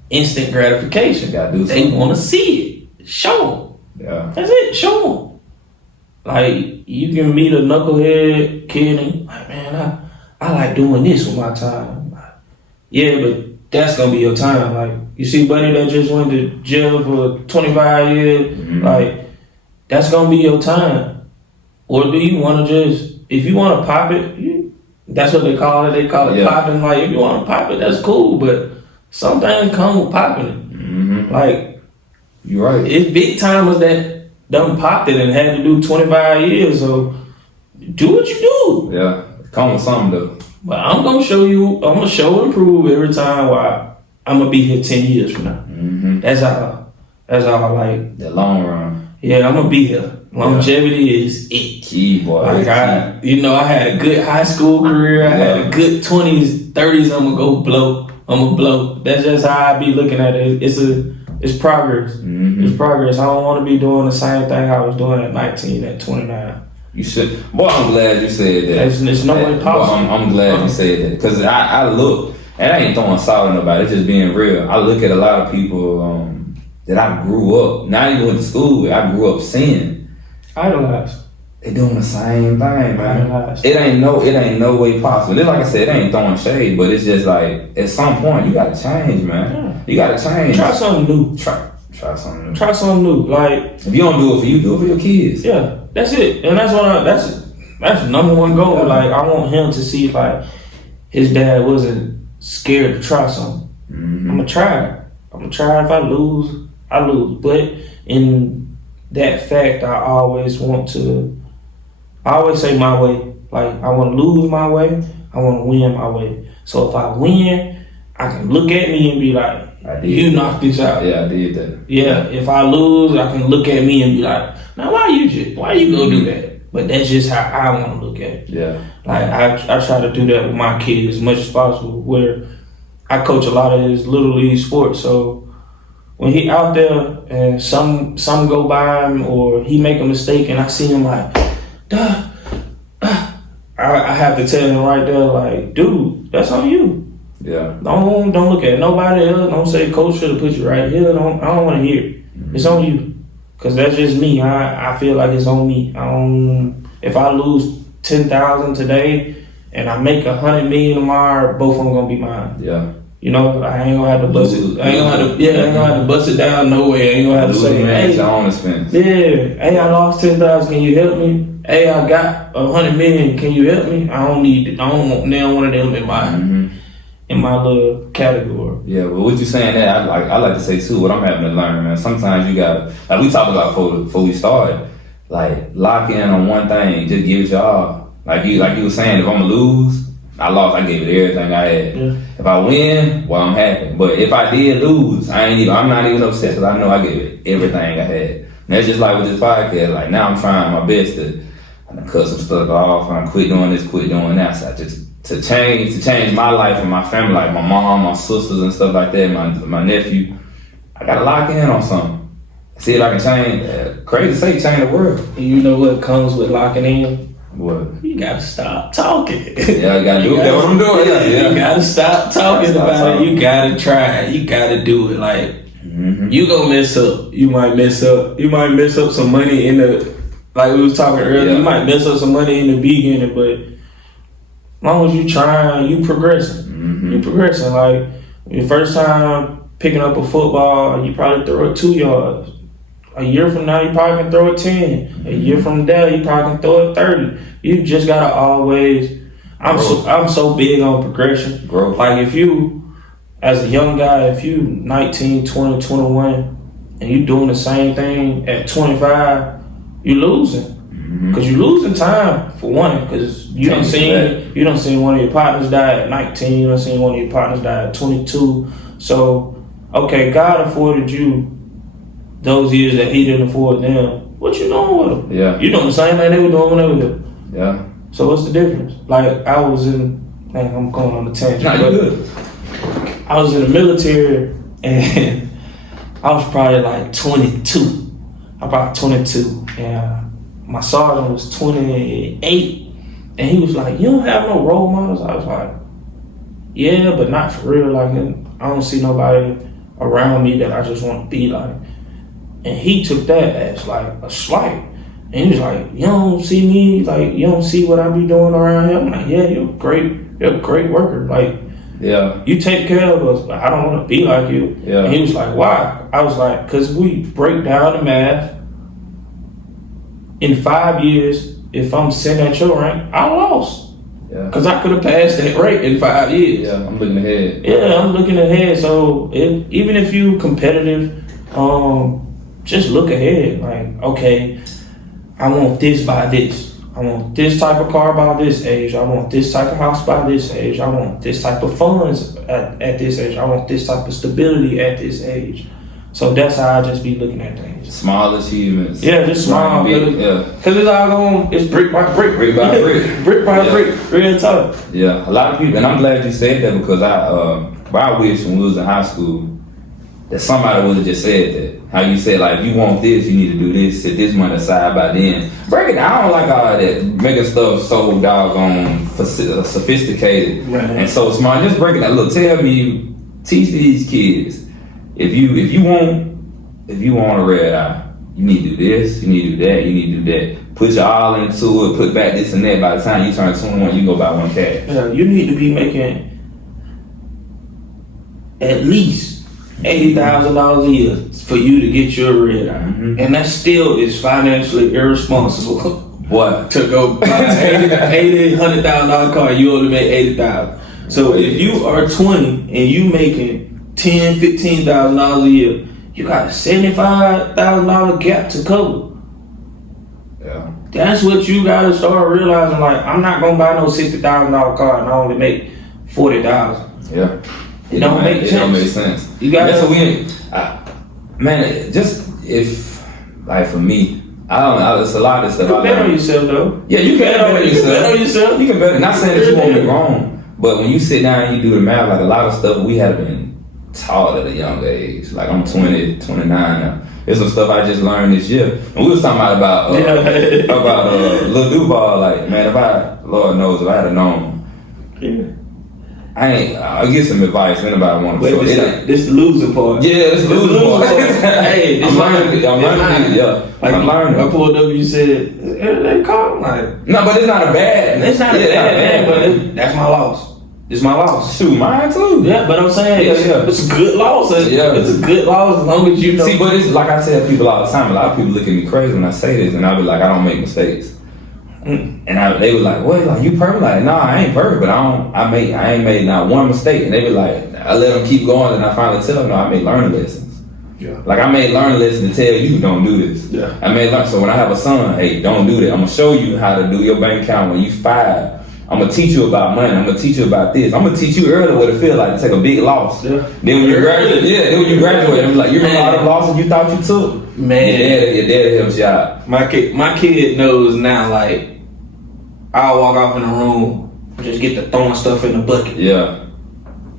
instant gratification. They want to see it. Show them. Yeah. That's it. Show them. Like you can meet a knucklehead kid and like, man, I like doing this with my time. Yeah, but that's gonna be your time. Like you see, buddy that just went to jail for 25 years. Like that's gonna be your time. Or do you want to if you want to pop it, that's what they call it. They call it popping. Like if you want to pop it, that's cool. But some things come with popping it. Like. You're right. It's big timers that done popped it and had to do 25 years. So do what you do. Yeah, come with something though. But I'm gonna show and prove every time why I'm gonna be here 10 years from now. That's how like the long run. Yeah, I'm gonna be here. Longevity is it. Key boy. Like I had a good high school career. I had a good 20s, 30s. I'm gonna blow. That's just how I be looking at it. It's progress. It's progress. I don't want to be doing the same thing I was doing at 19, at 29. You should. Boy, I'm glad you said that. It's no way possible. Boy, I'm glad you said that. Because I look, and I ain't throwing salt on nobody, it's just being real. I look at a lot of people that I grew up, not even went to school with, I grew up seeing. Idolized. They doing the same thing, man. It ain't no way possible. It's like I said, it ain't throwing shade, but it's just like at some point you gotta change, man. Yeah. You gotta change. Try something new. Try something new. Try something new. Like if you don't do it for you, do it for your kids. Yeah, that's it. And that's number one goal. Yeah. Like I want him to see like his dad wasn't scared to try something. I'm gonna try it. If I lose, I lose. But in that fact, I always say my way. Like I want to lose my way. I want to win my way. So if I win, I can look at me and be like, you knocked this out. Yeah, I did that. Yeah, if I lose, I can look at me and be like, now why you go do that? But that's just how I want to look at it. Yeah. Like I try to do that with my kids as much as possible. Where I coach a lot of his little league sports, so when he out there and some go by him or he make a mistake and I see him like, duh, I have to tell him right there, like, dude, that's on you. Yeah. Don't look at nobody else. Don't say coach should have put you right here. I don't want to hear it. Mm-hmm. It's on you. Cause that's just me. I feel like it's on me. If I lose 10,000 today and I make 100 million tomorrow, both of them gonna be mine. Yeah. You know, I ain't gonna have to bust it. I ain't gonna have to bust it down no way. I ain't gonna have to say, hey, hey, I lost 10,000. Can you help me? Hey, I got 100 million. Can you help me? I don't want nail one of them in my. Mm-hmm. In my little category. Yeah, but what you saying that I like to say too, what I'm having to learn, man. Sometimes you gotta, like we talked about before we started, like lock in on one thing, just give it your all. Like you were saying, if I'm gonna lose, I lost, I gave it everything I had. Yeah. If I win, well, I'm happy. But if I did lose, I'm not even upset because I know I gave it everything I had. And that's just like with this podcast. Like now I'm trying my best to cut some stuff off and quit doing this, quit doing that. So I just to change my life and my family, like my mom, my sisters and stuff like that, my nephew, I gotta lock in on something. See if I can change. Crazy to say, change the world. You know what comes with locking in? What? You gotta stop talking. Yeah, I gotta do it. That's what I'm doing. Yeah. You gotta stop talking about it. You gotta try it. You gotta do it. Like you gonna mess up. You might mess up. You might mess up some money in the. Like we was talking earlier. Yeah. You might mess up some money in the beginning, but. As long as you trying, you progressing. Mm-hmm. You progressing. Like your first time picking up a football, you probably throw it 2 yards. A year from now, you probably can throw it 10. Mm-hmm. A year from there, you probably can throw it 30. You just gotta always. I'm so big on progression. Growth. Like if you, as a young guy, if you 19, 20, 21, and you doing the same thing at 25, you losing. Because you're losing time, for one, because you done seen one of your partners die at 19, you done seen one of your partners die at 22. So, okay, God afforded you those years that he didn't afford them. What you doing with them? Yeah. You doing the same thing they were doing when they were there. Yeah. So what's the difference? Like, I was in, I'm going on a tangent. Nah, you good. I was in the military, and I was probably like 22. And my sergeant was 28, and he was like, you don't have no role models? I was like, yeah, but not for real. Like, I don't see nobody around me that I just want to be like. And he took that as like a slight. And he was like, you don't see me? Like, you don't see what I be doing around here? I'm like, yeah, you're a great worker. Like, yeah, you take care of us, but I don't want to be like you. Yeah. And he was like, why? I was like, because we break down the math. In 5 years, if I'm sitting at your rank, I lost. Yeah. Because I could have passed that rate in 5 years. Yeah, I'm looking ahead. Yeah, I'm looking ahead. So even if you competitive, just look ahead. Like, okay, I want this by this. I want this type of car by this age. I want this type of house by this age. I want this type of funds at this age. I want this type of stability at this age. So that's how I just be looking at things. Small achievements. Yeah, just small. Because it's all going, it's brick by brick. Brick by brick. Brick by brick. Real tough. Yeah, a lot of people, and I'm glad you said that because I wish when we was in high school that somebody would have just said that. How you said, like, if you want this, you need to do this, set this money aside by then. Break it down. I don't like all that. Making stuff so doggone sophisticated and so smart. Just break it down. Look, teach these kids. If you want a red eye, you need to do this, you need to do that, you need to do that. Put your all into it, put back this and that. By the time you turn 21, you go buy one cash. Yeah, you need to be making at least $80,000 a year for you to get your red eye. Mm-hmm. And that still is financially irresponsible. What? To go buy $100,000 car, you only make $80,000. So if you are 20 and you making $10,000, $15,000 a year, you got a $75,000 gap to cover. Yeah. That's what you gotta start realizing. Like, I'm not gonna buy no $60,000 car and I only make $40,000. Yeah. It don't make sense. It don't make sense. You got that's what we. Man, just if like for me. I don't know. It's a lot of stuff. You can bet on yourself, though. Yeah, you can bet on yourself. You can bet on yourself. You can bet. Not saying that you won't be wrong, but when you sit down and you do the math, like a lot of stuff we have been taught at a young age. Like I'm 20, 29 now. There's some stuff I just learned this year. And we was talking about Lil Duval. Like, man, Lord knows, if I had known. Yeah. I'll get some advice. Anybody want to? This the losing part. Yeah, this the losing part. Hey, I'm learning. Yeah, like, I'm learning. I pulled up. You said they caught. Like, no, but it's not a bad. It's not a bad, but that's my loss. It's my loss. Shoot, mine too. Yeah, but I'm saying it's a good loss. It's a good loss as long as you know. See, but it's like I tell people all the time. A lot of people look at me crazy when I say this, and I be like, I don't make mistakes. And they were like, "What? Like you perfect?" Like, no, I ain't perfect, but I ain't made not one mistake. And they be like, I let them keep going, and I finally tell them, "No, I made learning lessons." Yeah. Like I made learning lessons to tell you don't do this. Yeah. I made learn. So when I have a son, hey, don't do that. I'm gonna show you how to do your bank account when you 5. I'm gonna teach you about money. I'm gonna teach you about this. I'm gonna teach you earlier what it feel like to take a big loss. Yeah. Then when you graduate, I'm like, you remember all the losses you thought you took? Man, your dad helps you out. My kid knows now. Like, I'll walk off in the room, just get to throwing stuff in the bucket. Yeah.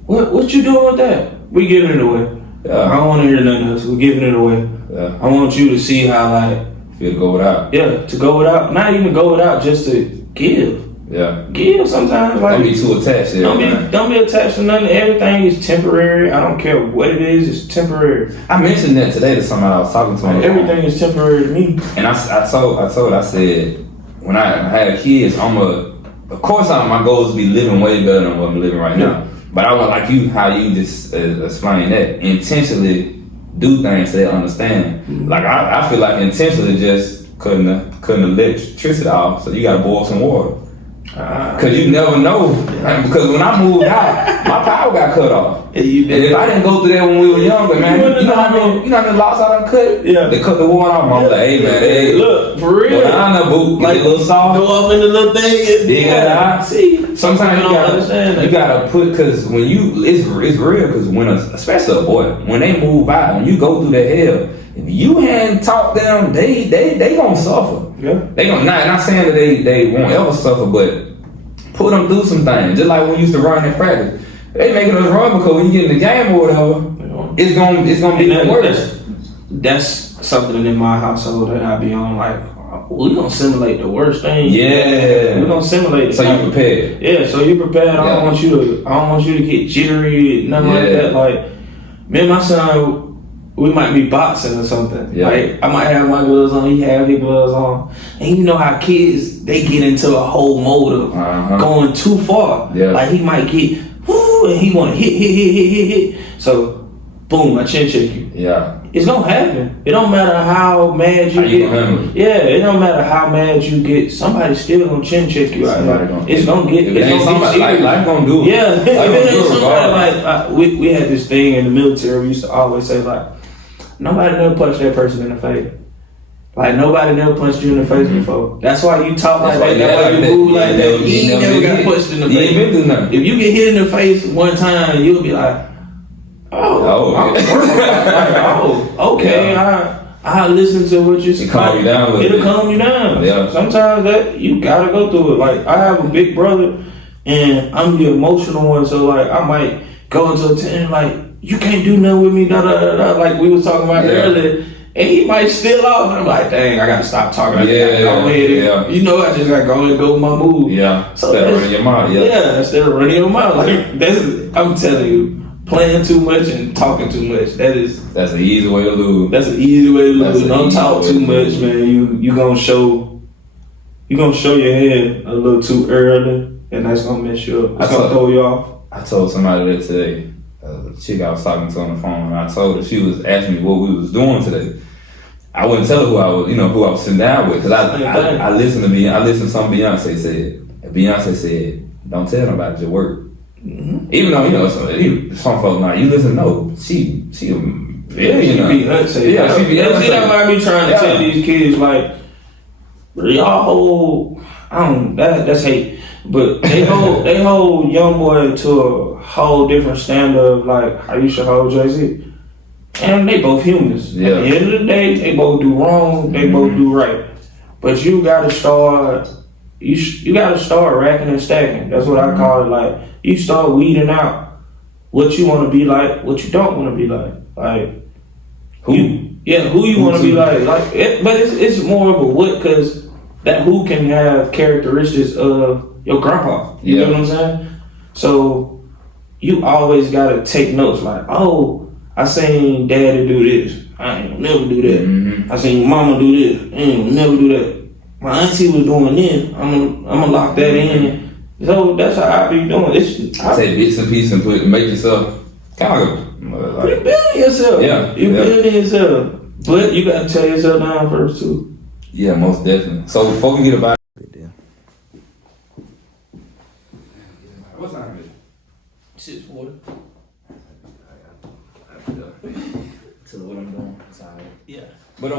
What you doing with that? We giving it away. Yeah. I don't want to hear nothing else. We're giving it away. Yeah. I want you to see how feel to go without. Yeah, to go without. Not even go without, just to give. Yeah. Give sometimes. Like, don't be too attached to it. Don't be attached to nothing. Everything is temporary. I don't care what it is. It's temporary. I mentioned that today to somebody I was talking to. Everything is temporary to me. And I said, when I had kids, of course my goal is to be living way better than what I'm living right now. But I want how you just explain that. Intentionally do things so they understand. Mm-hmm. Like I feel like intentionally just cutting the electricity off, so you gotta boil some water. Cause you never know. Like, because when I moved out, my power got cut off. Yeah, and if I didn't go through that when we were younger, man, you know how many lots I done cut? Yeah. They cut the water off. I'm like, hey man, hey, look, for real. Go down there, boo. Like a little salt. Go off in the little thing. Yeah. See, sometimes you gotta put, cause when it's real. Cause when especially a boy, when they move out, when you go through that hell, if you hadn't taught them, they gonna suffer. Yeah. They gonna not saying that they won't ever suffer, but put them through some things. Just like when we used to run in practice. They making us run because when you get in the game or whatever, it's gonna be worse. That's something in my household that I be on, like, we gonna simulate the worst thing. Yeah. We're gonna simulate it. So you prepared. Yeah, so you prepared. I don't want you to get jittery, nothing like that. Like, me and my son, we might be boxing or something. Yeah. Like, I might have my gloves on, he have his gloves on. And you know how kids, they get into a whole mode of going too far. Yeah. Like, he might get, whoo, and he want to hit. So, boom, I chin check you. Yeah. It's gonna happen. It don't matter how mad you get. Yeah, it don't matter how mad you get. Somebody's still gonna chin check you out there. It's gonna get. It's gonna get serious. Life gonna do it. Yeah, if it ain't somebody like we had this thing in the military. We used to always say, like, nobody never punched that person in the face. Like, nobody never punched you in the face before. That's why you talk like that. That's why you move like that. You ain't never got punched in the face. You ain't been through nothing. If you get hit in the face one time, you'll be like, okay. Yeah. I listen to what you say. It'll calm you down a little bit. It'll calm you down. Yeah. Sometimes that you gotta go through it. Like, I have a big brother, and I'm the emotional one. So, like, I might go into a tent, like, you can't do nothing with me, like we was talking about earlier. And he might steal off, and I'm like, dang, I gotta stop talking. Go ahead. You know, I just gotta go ahead and go with my move. Yeah. So instead of running your mouth. Yeah, instead of running your mouth. Like, I'm telling you, playing too much and talking too much. That's an easy way to lose. That's an easy way to lose. Don't talk too much, man. You gonna show your head a little too early, and that's gonna mess you up. It's gonna throw you off. I told somebody that today. The chick I was talking to on the phone, and I told her, she was asking me what we was doing today. I wouldn't tell her who I was sitting down with, because I listened to something Beyonce said. And Beyonce said, "Don't tell nobody your work." Mm-hmm. Even though some folks now you listen. No, she be Beyonce. Yeah, she be. That's what I be trying to tell these kids. Like, y'all hold, that's hate. But they hold young boy to a whole different standard of like how you should hold Jay-Z. And they both humans. Yeah. At the end of the day, they both do wrong, they both do right. But you gotta start, you gotta start racking and stacking. That's what I call it. Like, you start weeding out what you want to be like, what you don't want to be like. Like, who you want to be like. But it's more of a what, because that who can have characteristics of your grandpa. You know what I'm saying? So you always gotta take notes. Like, oh, I seen daddy do this. I ain't gonna never do that. Mm-hmm. I seen mama do this. I ain't gonna never do that. My auntie was doing this. I'm gonna lock that in. So that's how I be doing. I take bits and pieces and make yourself kind of like, you building yourself. Yeah, you building yourself. But you gotta tear yourself down first too. Yeah, most definitely. So before we get about what's time is it? 6:40. To what I'm doing. Sorry. Yeah. But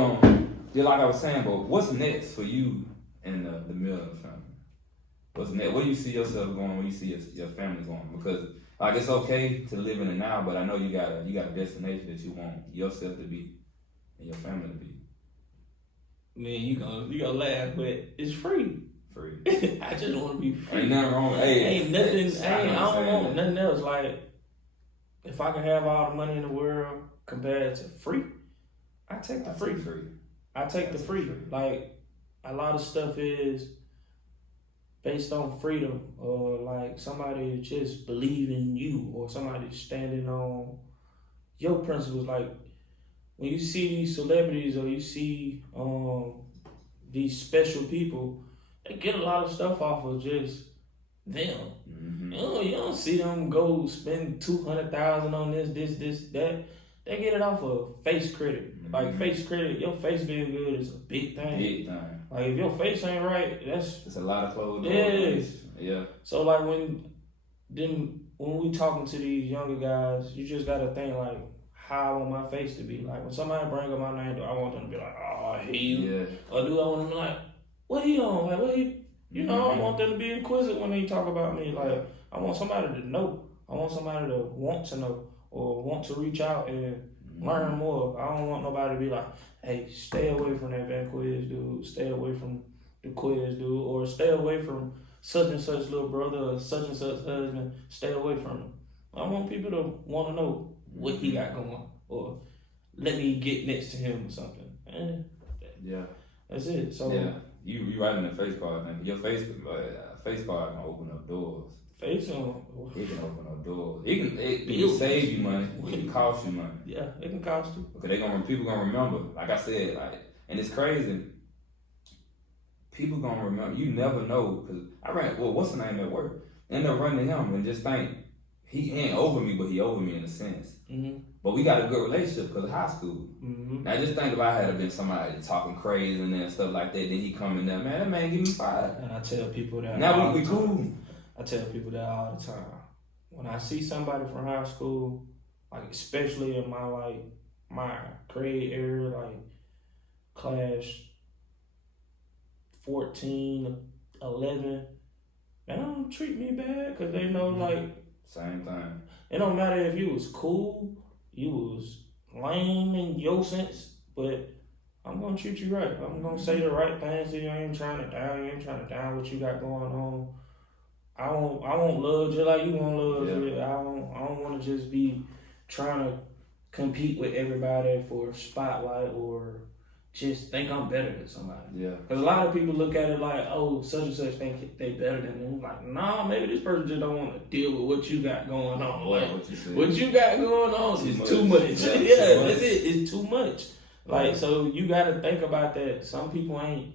yeah, like I was saying, but what's next for you and the Milner family? What's next? Where do you see yourself going? Where you see your family going? Because like it's okay to live in it now, but I know you got a destination that you want yourself to be and your family to be. Man, you gonna laugh, but it's free. Free. I just want to be free. Ain't nothing wrong. Hey, I don't want nothing else. Like, if I could have all the money in the world compared to free, I take the free. I take the free. Like, a lot of stuff is based on freedom, or like somebody just believing you, or somebody standing on your principles. Like, when you see these celebrities, or you see these special people, they get a lot of stuff off of just them. Mm-hmm. You don't see them go spend $200,000 on this, that. They get it off of face credit. Mm-hmm. Like, face credit, your face being good is a big thing. Big thing. Like, if your face ain't right, it's a lot of clothes. Yeah. So like when we talking to these younger guys, you just gotta think like, how I want my face to be. Like, when somebody bring up my name, do I want them to be like, oh, I hate you? Yeah. Or do I want them to be like, what he on? Like, what he? You know, I want them to be inquisitive when they talk about me. Like, I want somebody to know. I want somebody to want to know, or want to reach out and learn more. I don't want nobody to be like, hey, stay away from that Vanquez dude, stay away from the Quiz dude, or stay away from such and such little brother, or such and such husband, stay away from him. I want people to want to know what he got going, or let me get next to him or something. Yeah. That's it. So yeah. You writing a face card, man. Your face card can open up doors. It can open up doors. It can save you money. It can cost you money. Yeah, it can cost you. Because people gonna remember. Like I said, and it's crazy. People gonna remember. You never know. Cause what's the name at work? End up running to him and just think he ain't over me, but he over me in a sense. Mm-hmm. But we got a good relationship because of high school. Mm-hmm. Now just think if I had been somebody talking crazy and stuff like that, then he come in there, man, that man give me fired. And I tell people that. Now we cool. I tell people that all the time. When I see somebody from high school, like especially in my grade area, like class 14, 11, they don't treat me bad because they know like same thing. It don't matter if you was cool, you was lame in your sense, but I'm gonna treat you right. I'm gonna say the right things to you. I ain't trying to down you. I ain't trying to down what you got going on. I won't love just like you want love. Yeah. I don't want to just be trying to compete with everybody for a spotlight or just think I'm better than somebody. Yeah. Because a lot of people look at it like, oh, such and such think they better than them. Like, nah, maybe this person just don't want to deal with what you got going on. Like, what you got going on is too much. Yeah, that's it. It's too much. Like, so you got to think about that. Some people ain't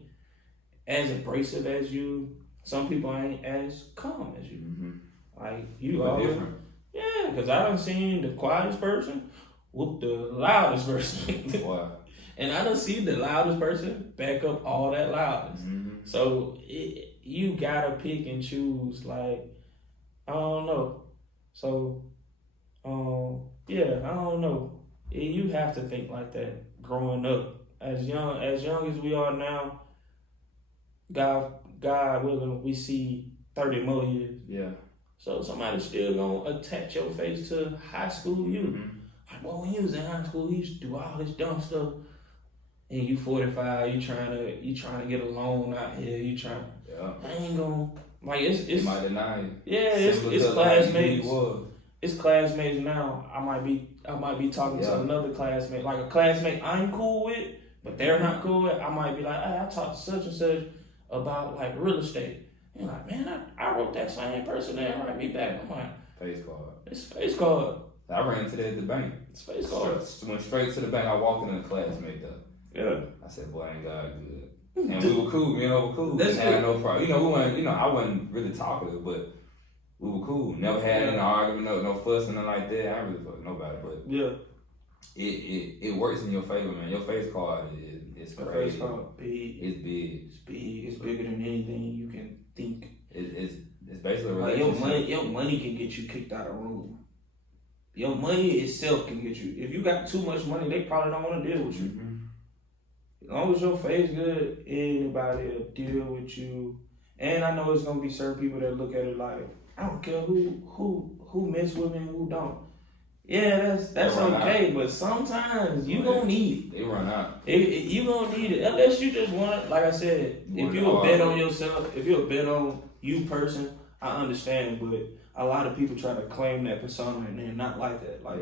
as abrasive as you. Some people ain't as calm as you. Mm-hmm. Like, you are different. Yeah, because I done seen the quietest person whoop the loudest person. Wow. And I done seen the loudest person back up all that loudness. Mm-hmm. So you gotta pick and choose. Like, I don't know. So, yeah, I don't know. You have to think like that growing up. As young as we are now, God willing, we see 30 more years. Yeah. So somebody's still gonna attach your face to high school you. Mm-hmm. Like, well, when he was in high school, he used to do all this dumb stuff. And you 45, you trying to get a loan out here. You trying. Yeah. I ain't gonna like it's. might deny you. Yeah, it's classmates. It's classmates now. I might be talking to another classmate, like a classmate I'm cool with, but they're not cool with. I might be like, hey, I talked to such and such about like real estate. And like, man, I wrote that same person there write me back. I'm like, face card. It's face card. I ran into that at the bank. It's face card. Went straight to the bank. I walked in a classmate though. Yeah. I said, boy, ain't God good. And we were cool. Me and her were cool. That's had no problem. I wasn't really talkative, but we were cool. Never had any argument, no fuss, nothing like that. I ain't really fuck nobody, but yeah, it works in your favor, man. Your face card is crazy. Face card big. It's big. It's big. It's bigger than anything you can think. It's basically a like relationship. your money can get you kicked out of room. Your money itself can get you. If you got too much money, they probably don't want to deal with you. Mm-hmm. As long as your face good, anybody will deal with you. And I know it's gonna be certain people that look at it like, I don't care who mess with me and who don't. Yeah, that's okay, but sometimes you gonna need it. They run out. You gonna need it unless you just want. Like I said, if you a bet on yourself, if you're a bet on you person, I understand. But a lot of people try to claim that persona and they're not like that. Like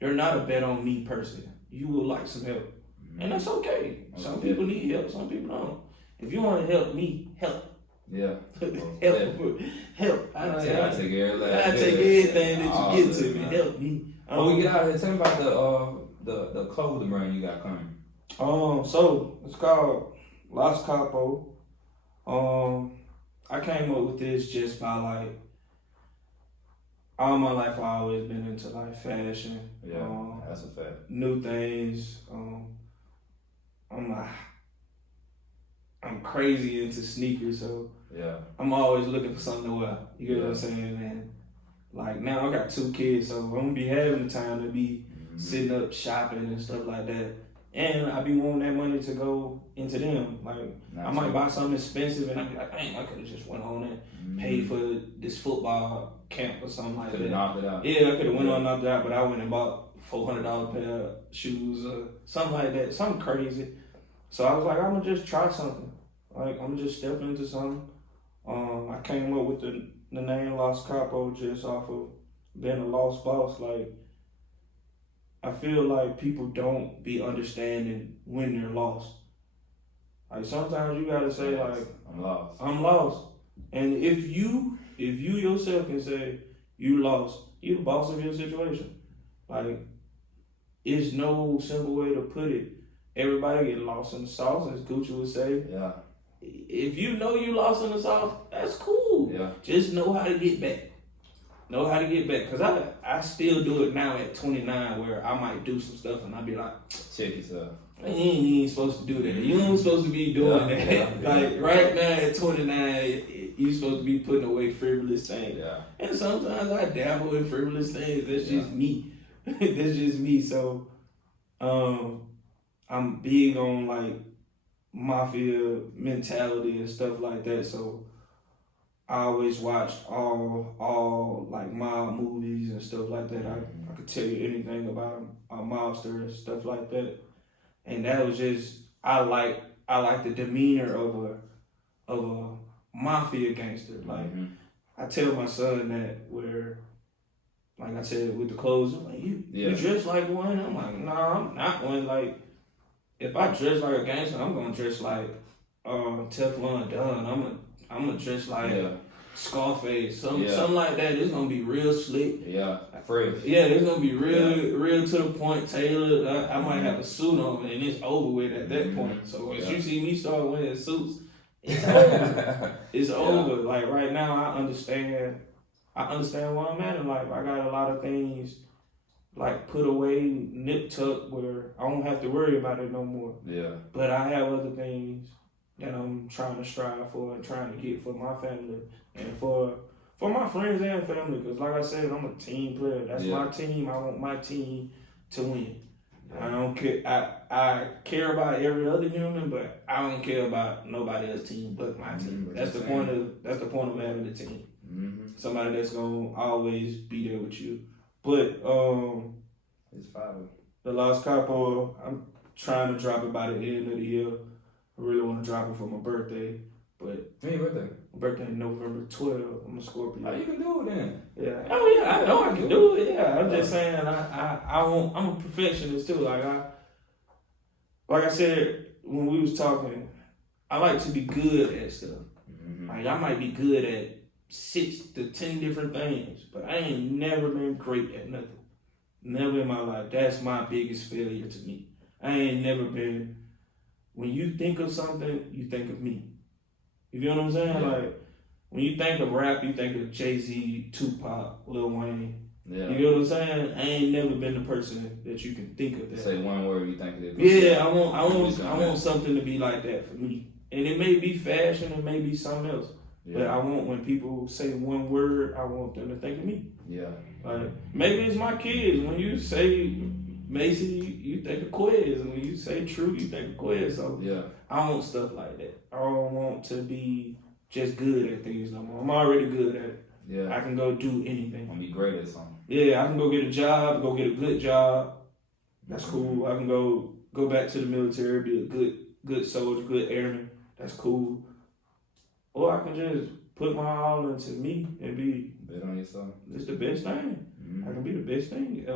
you're not a bet on me person. You will like some help. And that's okay. Some people need help, some people don't. If you want to help me, help. Yeah. help. I take everything. I take everything that you get to me. Help me. We get out of here. Tell me about the clothing brand you got coming. So it's called Los Capo. I came up with this just by like all my life. I always been into like fashion. Yeah, that's a fact. New things. I'm crazy into sneakers, so I'm always looking for something to wear. You get what I'm saying, man? Like now I got 2 kids, so I'm gonna be having the time to be sitting up shopping and stuff like that. And I be wanting that money to go into them. Like I might buy something expensive and I be like, dang, I could have just went on and paid for this football camp or something like that. Knocked it out. Yeah, I could have went on and knocked it out, but I went and bought $400 pair of shoes or something like that, something crazy. So I was like, I'm gonna just try something. Like I'm just stepping into something. I came up with the name Los Capo just off of being a lost boss. Like I feel like people don't be understanding when they're lost. Like sometimes you gotta say like, I'm lost. I'm lost. And if you yourself can say you lost, you the boss of your situation. Like it's no simple way to put it. Everybody get lost in the sauce, as Gucci would say. Yeah. If you know you lost in the sauce, that's cool. Yeah. Just know how to get back. Know how to get back. Because I still do it now at 29 where I might do some stuff and I be like, check yourself. You ain't even supposed to do that. You ain't supposed to be doing that. Like right now at 29, you supposed to be putting away frivolous things. Yeah. And sometimes I dabble in frivolous things. That's just me. That's just me. So I'm big on like mafia mentality and stuff like that. So I always watched all like mob movies and stuff like that. I could tell you anything about a mobster and stuff like that. And that was just I like the demeanor of a mafia gangster. Like I tell my son that where like I said with the clothes, I'm like you dress like one. I'm like, nah, I'm not one. Like if I dress like a gangster, I'm gonna dress like Teflon Don. I'm gonna dress like Scarface, something like that. It's gonna be real slick. Yeah, fresh. Yeah, it's gonna be real to the point, tailored. I might have a suit on, and it's over with at that point. So if you see me start wearing suits, it's over. It's over. Like right now, I understand where I'm at in life. I got a lot of things like put away, nip tuck, where I don't have to worry about it no more. Yeah. But I have other things that I'm trying to strive for and trying to get for my family and for my friends and family. Because like I said, I'm a team player. That's my team. I want my team to win. I don't care. I care about every other human, but I don't care about nobody else's team but my team. That's the point of having a team. Mm-hmm. Somebody that's gonna always be there with you. But it's fire. The Lost Capo, I'm trying to drop it by the end of the year. I really want to drop it for my birthday, but when your birthday? My birthday November 12th. I'm a Scorpio. Oh, you can do it then. Yeah. Oh yeah, I know I can do it. Yeah, I'm just saying I'm a perfectionist too. Like I said when we was talking, I like to be good at stuff. Mm-hmm. Like I might be good at 6 to 10 different things, but I ain't never been great at nothing. Never in my life. That's my biggest failure to me. I ain't never been. When you think of something, you think of me. You feel what I'm saying? Yeah. Like when you think of rap, you think of Jay-Z, Tupac, Lil Wayne. Yeah. You know what I'm saying? I ain't never been the person that you can think of that. Say one word you think of it. Yeah, I want something to be like that for me. And it may be fashion, it may be something else. Yeah. But I want when people say one word, I want them to think of me. Yeah. Like maybe it's my kids. When you say Macy, you think of Quiz. And when you say True, you think of Quiz. So yeah. I want stuff like that. I don't want to be just good at things no more. I'm already good at it. Yeah. I can go do anything. I'm be great at something. Yeah, I can go get a job, go get a good job. That's cool. I can go back to the military, be a good soldier, good airman. That's cool. Or I can just put my all into me and be bet on yourself. It's the best thing. Mm-hmm. I can be the best thing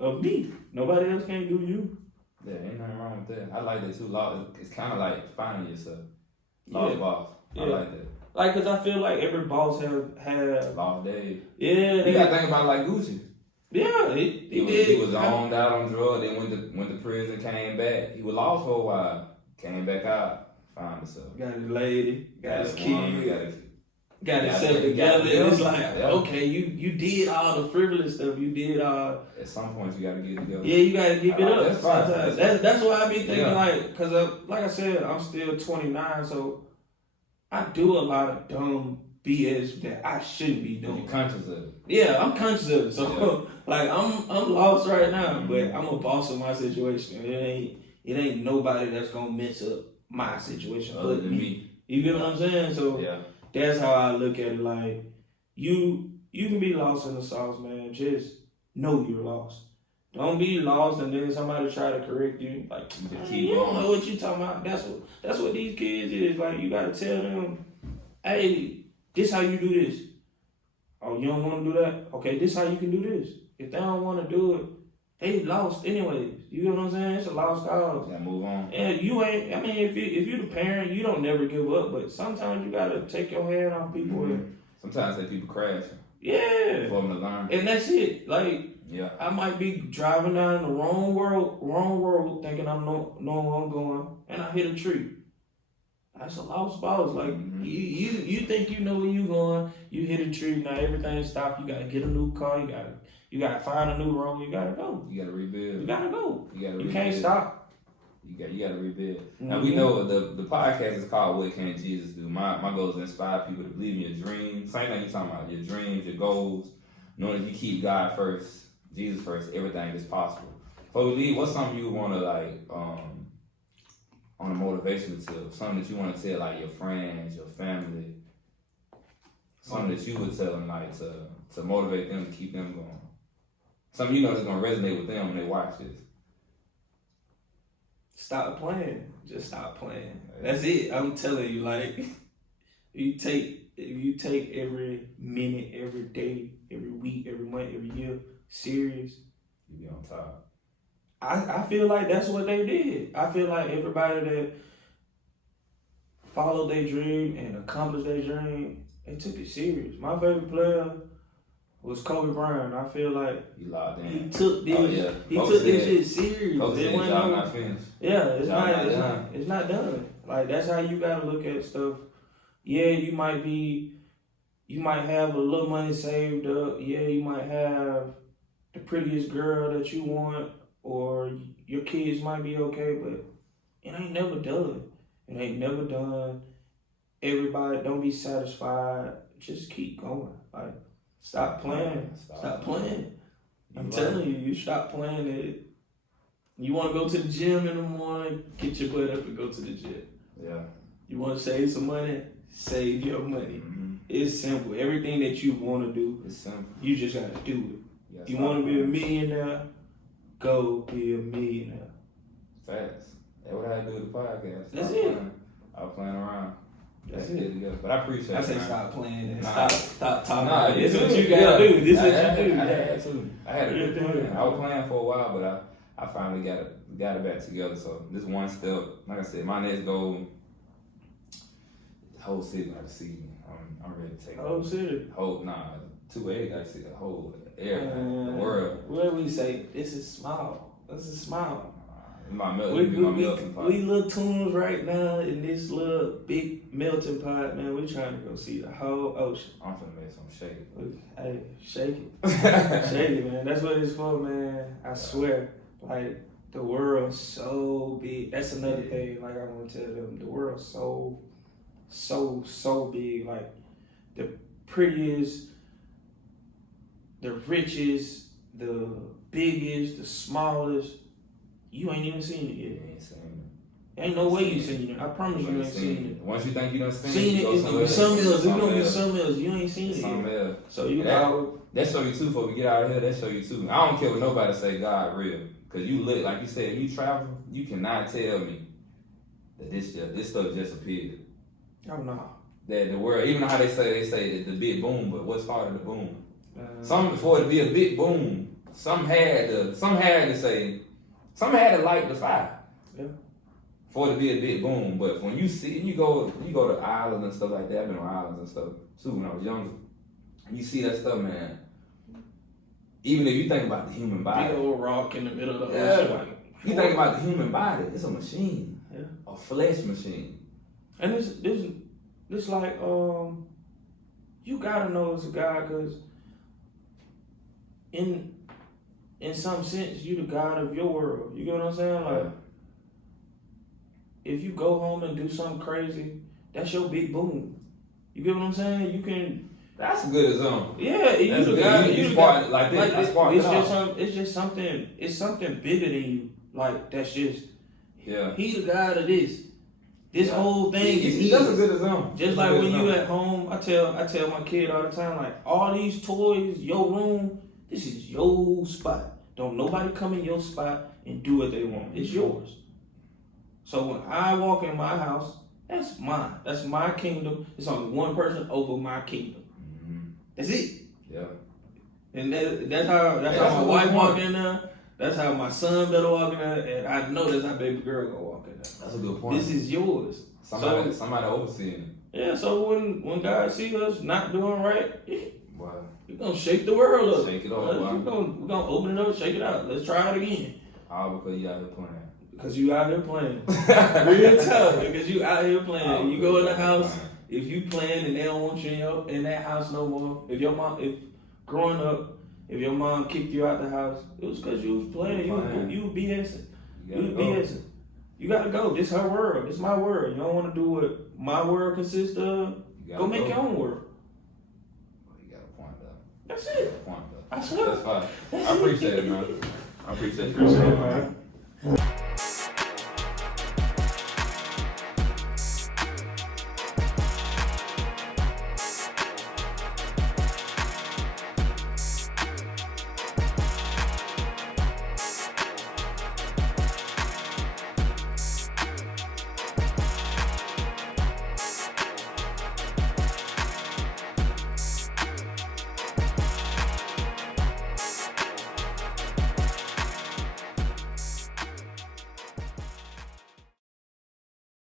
of me. Nobody else can't do you. Yeah, ain't nothing wrong with that. I like that too. It's kind of like finding yourself. Lost boss. I like that. Like, cause I feel like every boss have lost days. Yeah, you gotta think about it like Gucci. Yeah, he did. He was owned out on drugs. Then went to prison, came back. He was lost for a while. Came back out, found himself. Got his lady, got his kid. Got himself together. It's like, okay, you did all the frivolous stuff. You did all. At some point, you gotta get it together. Yeah, you gotta give it up. That's why I be thinking like, cause like I said, I'm still 29, so I do a lot of dumb BS that I shouldn't be doing. You're conscious of it. Yeah, I'm conscious of it. So like, I'm lost right now, but I'm a boss of my situation. It ain't nobody that's gonna mess up my situation other than me. You get what I'm saying? So. Yeah. That's how I look at it. Like you can be lost in the sauce, man. Just know you're lost. Don't be lost and then somebody try to correct you. Like you don't know what you talking about. That's what these kids is. Like you gotta tell them, hey, this how you do this. Oh, you don't want to do that? Okay, this how you can do this. If they don't want to do it, they lost anyways. You know what I'm saying? It's a lost cause. Yeah, move on. And you ain't. I mean, if you the parent, you don't never give up. But sometimes you gotta take your hand off people. Mm-hmm. Sometimes they people crash. Yeah. For them to learn. And that's it. Like, yeah, I might be driving down the wrong road, thinking I'm knowing where I'm going, and I hit a tree. That's a lost boss. Like you think you know where you going, you hit a tree. Now everything stopped. You gotta get a new car. You gotta find a new road. You gotta go. You gotta rebuild. You gotta go. You can't stop. You gotta rebuild. Mm-hmm. Now we know the podcast is called What Can Jesus Do? My goal is to inspire people to believe in your dreams. Same thing you're talking about. Your dreams, your goals. Knowing if you keep God first, Jesus first, everything is possible. Before we leave, what's something you wanna like on a motivational tip? Something that you wanna tell like your friends, your family. Something that you would tell them like to motivate them to keep them going. Something you know that's gonna resonate with them when they watch this. Stop playing. Just stop playing. That's it. I'm telling you, like, if you take every minute, every day, every week, every month, every year serious, you be on top. I feel like that's what they did. I feel like everybody that followed their dream and accomplished their dream, they took it serious. My favorite player was Kobe Bryant. I feel like he locked in. He took this. He took this shit serious. Not finished. Yeah, it's not done. Like that's how you gotta look at stuff. Yeah, you might have a little money saved up. Yeah, you might have the prettiest girl that you want, or your kids might be okay, but it ain't never done. It ain't never done. Everybody, don't be satisfied. Just keep going. Like. Stop playing. Stop playing. I'm telling you, you stop playing it. You want to go to the gym in the morning, get your butt up and go to the gym. Yeah. You want to save some money, save your money. Mm-hmm. It's simple. Everything that you want to do, it's simple. You just got to do it. You want to be a millionaire, go be a millionaire. Facts. That's what I had to do with the podcast. That's it. I was playing around. That's it. But I appreciate it. I say stop playing and stop talking. Nah, this is what you gotta do. This is what you do. I had a good plan. I was playing for a while, but I finally got it back together. So this one step, like I said, my next goal, the whole city got to see me. I'm ready to take the whole city. 280 got to see the whole area, the world. What we say? This is small. This is small. My melting pot. We little tunes right now in this little big melting pot, man. We trying to go see the whole ocean. I'm finna make some shake it. Hey, shake it. Shake it, man. That's what it's for, man. I swear. Like, the world's so big. That's another thing, like I want to tell them. The world's so big. Like, the prettiest, the richest, the biggest, the smallest. You ain't even seen it yet. You ain't seen it. Ain't no way you seen it. I promise you ain't seen it. Once you think you done seen it, it's gonna be something else. It's gonna be something else. You ain't seen it yet. So you that show you too. Before we get out of here, that show you too. I don't care what nobody say. God real, cause you look like you said. You travel, you cannot tell me that this stuff just appeared. Oh no. That the world, even how they say that the big boom, but what started the boom? Something before it to be a big boom. Some had to say. Some had to light the fire. Yeah. For it to be a big boom. But when you see, you go to islands and stuff like that. I've been on islands and stuff too when I was younger. You see that stuff, man. Even if you think about the human body. Big old rock in the middle of the ocean. Like, you think about the human body, it's a machine. Yeah. A flesh machine. And this like, you gotta know it's a God, because in some sense, you the God of your world. You get what I'm saying? Like, if you go home and do something crazy, that's your big boom. You get what I'm saying? You can. That's a good example. Yeah, you the God. You the God. Like it's just something. It's something bigger than you. Like, that's just. Yeah. He the God of this. This whole thing is. That's a good example. Just like when you at home, I tell my kid all the time, like, all these toys, your room, this is your spot. Don't nobody come in your spot and do what they want. It's yours. So when I walk in my house, that's mine. That's my kingdom. It's only one person over my kingdom. Mm-hmm. That's it. Yeah. And that's how my wife walk in there. That's how my son better walk in there. And I know that's how baby girl gonna walk in there. That's a good point. This is yours. Somebody overseeing it. Yeah. So when God sees us not doing right, wow. We're gonna shake the world up. Shake it up. We're gonna open it up, shake it out. Let's try it again. All because you out here playing. Because you out here playing. Real tough. Because you out here playing. You go in the house, if you playing and they don't want you in that house no more. If growing up, if your mom kicked you out the house, it was because you was playing. You was BSing. You was BSing. You gotta go. This her world. This my world. You don't want to do what my world consists of. Go make your own world. That's it. I swear. That's fine. I appreciate it, man. I appreciate it.